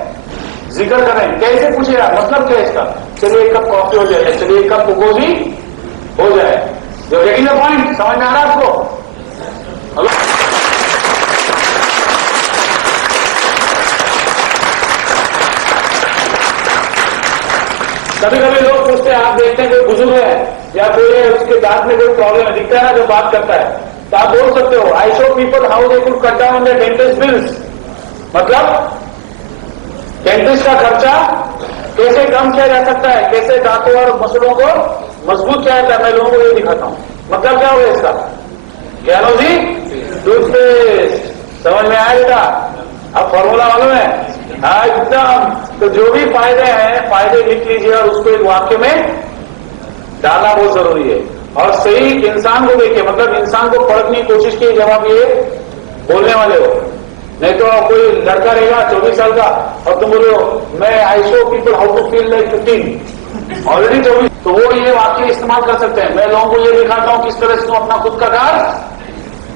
जिक्र कर रहे हैं। कैसे पूछेगा? मतलब क्या है इसका? चलिए एक कप कॉफी हो जाए, चलिए एक कप कोको जी हो जाए। जो गेटिंग द पॉइंट, समझ में आ रहा है आपको? हेलो, कभी कभी लोग पूछते हैं, आप देखते हैं कोई बुजुर्ग है या कोई है, उसके दांत में कोई प्रॉब्लम है, दिखता है ना जो बात करता है, तो आप बोल सकते हो I show people how they could cut down the dentist bills. मतलब डेंटिस्ट का खर्चा कैसे कम किया जा सकता है, कैसे दांतों और मसलों को मजबूत किया जाता है, मैं लोगों को ये दिखाता हूं। मतलब क्या होगा इसका? ज्ञानोजी टूथपेस्ट। समझ में आया बेटा? अब फॉर्मूला मालूम है? हाँ एकदम। तो जो भी फायदे हैं, फायदे लिख लीजिए और उसको एक वाक्य में डालना बहुत जरूरी है। और सही इंसान को देखिए, मतलब इंसान को परखने की कोशिश की जब आप ये बोलने वाले हो। नहीं तो कोई लड़का रहेगा 24 साल का और तुम बोलो मैं I show people how to feel like 15, already 24, तो वो ये वाक्य इस्तेमाल कर सकते हैं। मैं लोगों को ये दिखाता हूं किस तरह से तुम अपना खुद का कार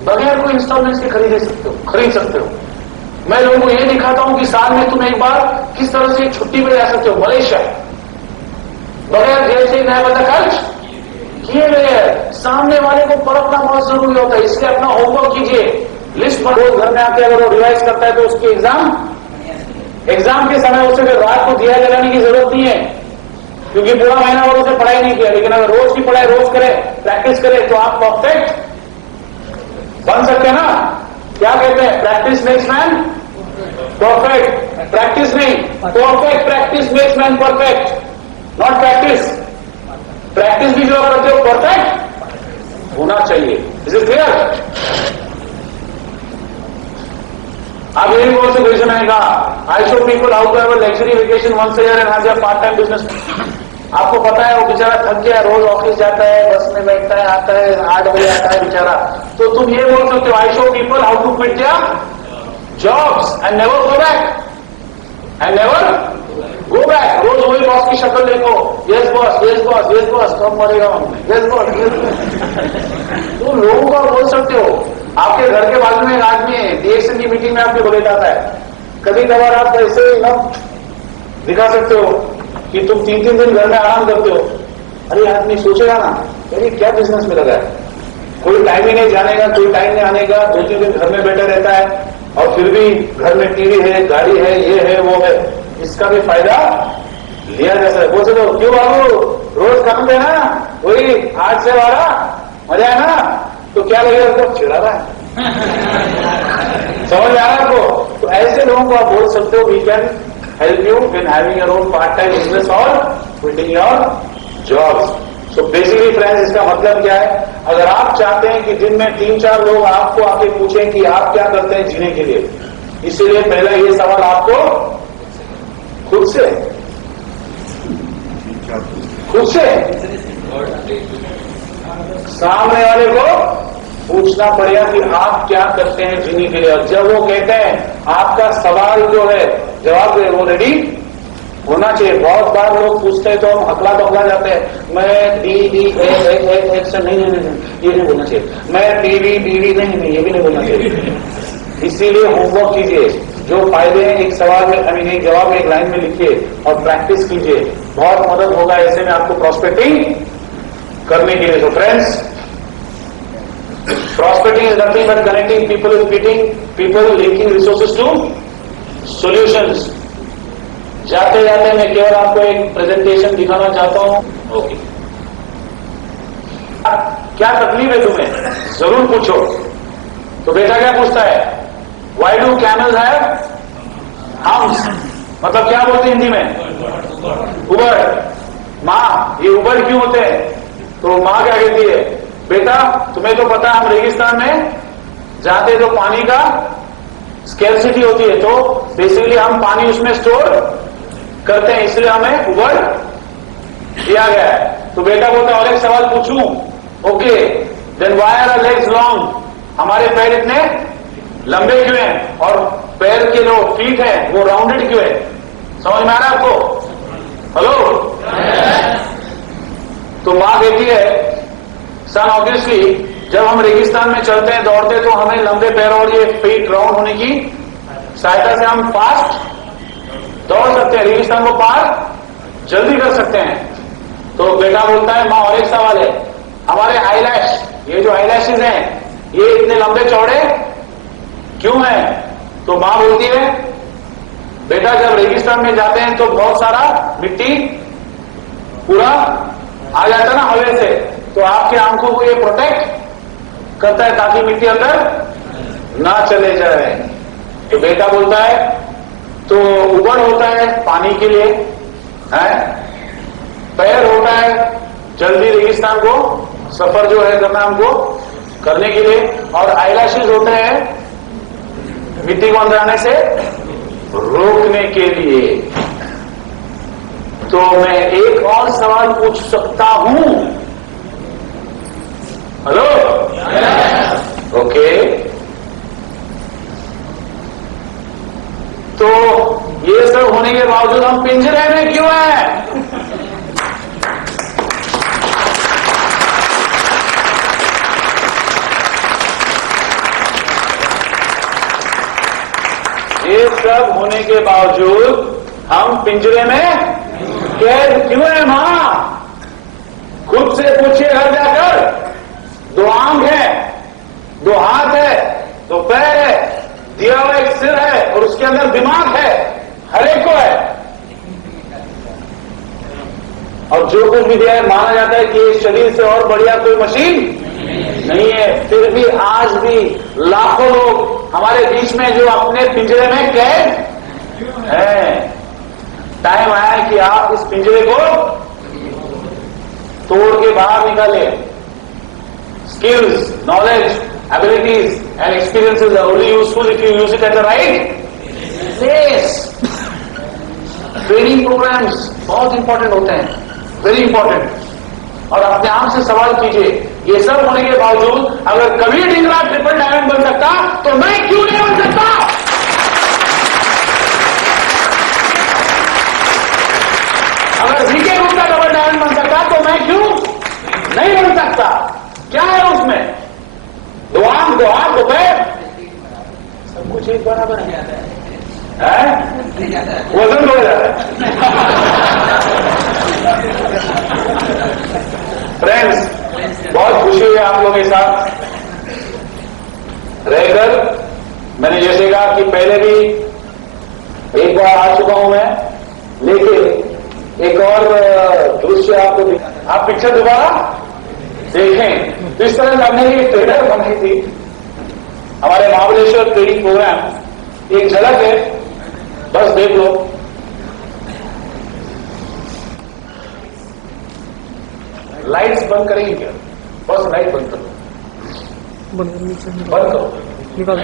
बगैर कोई इंस्टॉलमेंट से खरीद सकते हो। मैं लोगों को ये दिखाता हूं कि साल में तुम एक बार किस तरह से छुट्टी पर जा सकते हो मलेशिया, बगैर जेल से नया बंदा खर्च किए गए हैं। सामने वाले को परखना बहुत जरूरी होता है, इसलिए अपना होमवर्क कीजिए। लिस्ट पर रोज घर में आके अगर वो रिवाइज करता है तो उसकी एग्जाम के समय उसे फिर रात को दिया जलाने की जरूरत नहीं है, क्योंकि पूरा महीना और उसे पढ़ाई नहीं किया। लेकिन अगर रोज की पढ़ाई रोज करे, प्रैक्टिस करे, तो आप परफेक्ट बन सकते हैं ना। क्या कहते हैं? Practice makes man perfect. Practice नहीं, perfect. Practice makes man perfect, not practice. Practice भी जो करते हो परफेक्ट होना चाहिए। Is it clear? आप यही बोल सकते, जैसे मैंने कहा I show people how to have a luxury vacation once a year and has a part time business. आपको पता है वो बेचारा थक गया, रोज ऑफिस जाता है, बस में बैठता है, आता है 8 बजे आता है बेचारा। तो तुम ये बोल सकते हो I show people how to quit their jobs and never go back, and never go back. रोज वही बॉस की शक्ल देखो, yes boss, yes boss, yes boss, कब मरेगा हमने, यस बॉस, यस बॉस। तुम लोगों को बोल सकते हो। आपके घर के बाजू में एक आदमी है, डीएक्सन की मीटिंग में आपके बोले जाता है, कभी कभार आप ऐसे ना दिखा सकते हो कि तुम 3-3 दिन घर में आराम करते हो। अरे आदमी सोचेगा ना, अरे क्या बिजनेस में लगा है, कोई टाइम ही नहीं जाने का, कोई टाइम नहीं आने का, 2-3 दिन घर में बैठा रहता है और फिर भी घर में टीवी है, गाड़ी है, ये है, वो है। इसका भी फायदा लिया जा सकता है। बोल सकते हो क्यों बाबू रोज काम देना, वही 8 से 12 मजा है ना, तो क्या लगेगा उसको चिड़ा रहा है। समझ आ रहा है आपको? तो ऐसे लोगों को आप बोल सकते हो we can help you in having your own part time business और quitting your jobs. So basically friends, इसका मतलब क्या है? अगर आप चाहते हैं कि दिन में 3-4 लोग आपको आके पूछें कि आप क्या करते हैं जीने के लिए, इसीलिए पहला ये सवाल आपको खुद से सामने वाले को पूछना पड़ेगा कि आप क्या करते हैं जीने के लिए। और जब वो कहते हैं, आपका सवाल जो है जवाब वो रेडी होना चाहिए। बहुत बार लोग पूछते हैं तो हम हकला बकला जाते हैं, मैं डी से नहीं, ये नहीं बोलना चाहिए। मैं टीवी नहीं, ये भी नहीं बोलना चाहिए। इसीलिए होमवर्क कीजिए, जो फायदे हैं एक सवाल में एक जवाब में एक लाइन में लिखिए और प्रैक्टिस कीजिए, बहुत मदद होगा ऐसे में आपको प्रॉस्पेक्टिंग करने के लिए। तो friends, prospecting is nothing but connecting people with people, linking resources to solutions. जाते जाते मैं केवल आपको एक प्रेजेंटेशन दिखाना चाहता हूं। ओके, क्या तकलीफ है तुम्हें, जरूर पूछो। तो बेटा क्या पूछता है, why do camels have humps, मतलब क्या बोलते हैं हिंदी में, उबड़। माँ, ये उबड़ क्यों होते हैं? तो माँ क्या कहती है, बेटा तुम्हें तो पता है हम रेगिस्तान में जाते तो पानी का स्कैर्सिटी होती है, तो बेसिकली हम पानी उसमें स्टोर करते हैं, इसलिए हमें उबड़ दिया गया है। तो बेटा बोलता और एक सवाल पूछूं, okay then why are our legs long, हमारे पैर इतने लंबे क्यों हैं, और पैर के जो फीट है वो राउंडेड क्यों है? समझ में आ रहा है आपको? हेलो? तो मां कहती है, सन ऑब्वियसली जब हम रेगिस्तान में चलते हैं दौड़ते हैं तो हमें लंबे पैर और ये फीट राउंड होने की सहायता से हम फास्ट दौड़ सकते हैं, रेगिस्तान को पार जल्दी कर सकते हैं। तो बेटा बोलता है, मां और एक सवाल है, हमारे आईलैश, ये जो आईलैशेस हैं ये इतने लंबे चौड़े क्यों हैं? तो मां बोलती है, बेटा जब रेगिस्तान में जाते हैं तो बहुत सारा मिट्टी पूरा आ जाता है ना हवा से, तो आपकी आंखों को ये प्रोटेक्ट करता है ताकि मिट्टी अंदर ना चले जाए। तो बेटा बोलता है, तो उबड़ होता है पानी के लिए, है पैर होता है जल्दी रेगिस्तान को सफर जो है करना हमको करने के लिए, और आईलैशेस होते हैं मिट्टी को अंदर आने से रोकने के लिए। तो मैं एक और सवाल पूछ सकता हूं? हेलो? ओके, तो ये सब होने के बावजूद हम पिंजरे में क्यों हैं? ये सब होने के बावजूद हम पिंजरे में कैद क्यों है? मां, खुद से पूछिए घर जाकर। दो आंख है, दो हाथ है, दो पैर है, दिया हुआ एक सिर है और उसके अंदर दिमाग है, हर एक को है। और जो कुछ भी दिया है माना जाता है कि ये शरीर से और बढ़िया कोई मशीन नहीं है, फिर भी आज भी लाखों लोग हमारे बीच में जो अपने पिंजरे में कैद हैं। टाइम आया है कि आप इस पिंजरे को तोड़ के बाहर निकाले। Skills, knowledge, abilities and experiences are only useful if you use it at the right place. Training programs बहुत इंपॉर्टेंट होते हैं, वेरी इंपॉर्टेंट। और अपने आप से सवाल कीजिए, ये सब होने के बावजूद अगर कभी ढींगरा ट्रिपल डायमंड बन सकता तो मैं क्यों नहीं बन सकता? अगर वीके गुप्ता डबल डायमंड बन सकता तो मैं क्यों नहीं बन सकता? क्या है उसमें? दो आंख, दो हाथ, दो पैर, सब कुछ एक बराबर है। वजन हो जाता है। फ्रेंड्स, बहुत खुशी हुई आप लोगों के साथ रहकर। मैंने जैसे कहा कि पहले भी एक बार आ चुका हूं मैं, लेकिन एक और दृश्य आपको आप पिक्चर दोबारा देखें। तो इस तरह से हमने एक ट्रेलर बनाई थी हमारे महाबलेश्वर ट्रेनिंग प्रोग्राम, एक झलक है, बस देख लो। लाइट्स बंद करेंगे क्या? बस लाइट बंद करो, बंद करो, निकाल।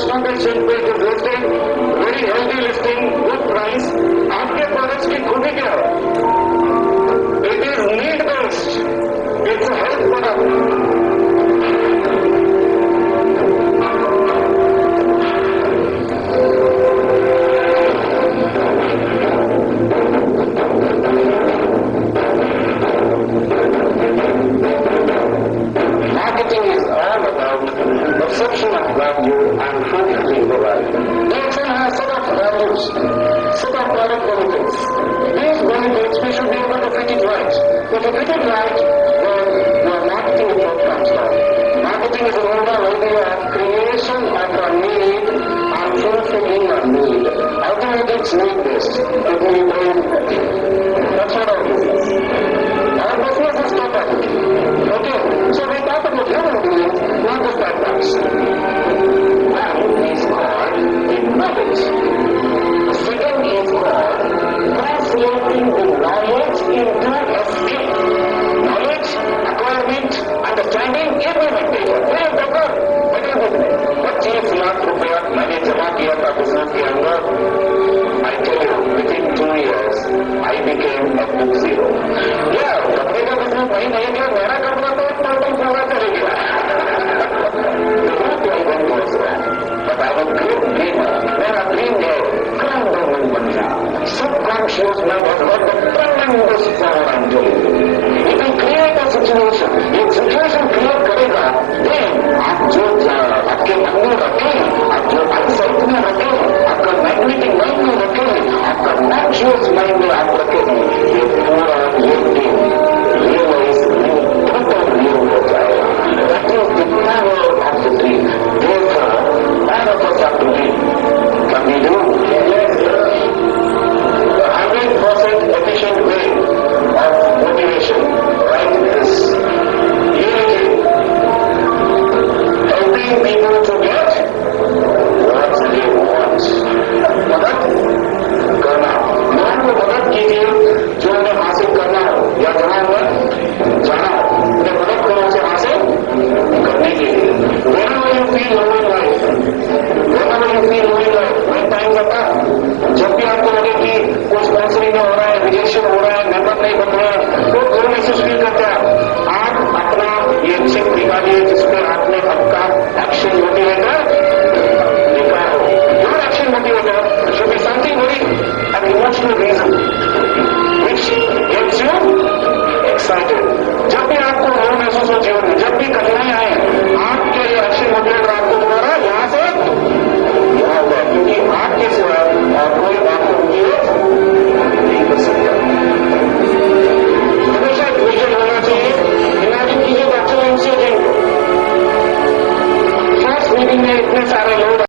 स्टूडेंट पे जो listing very healthy listing good price आपके प्रोडक्ट्स की खूबी क्या है it is need based it's health product perception of value and how you think about it. Each one has set of values, set of product benefits. These benefits, we should be able to fit it right. If you fit it right, then your marketing approach comes down. Marketing is an overall idea of creation of a need and fulfilling a need. Ultimately, it's need-based. It will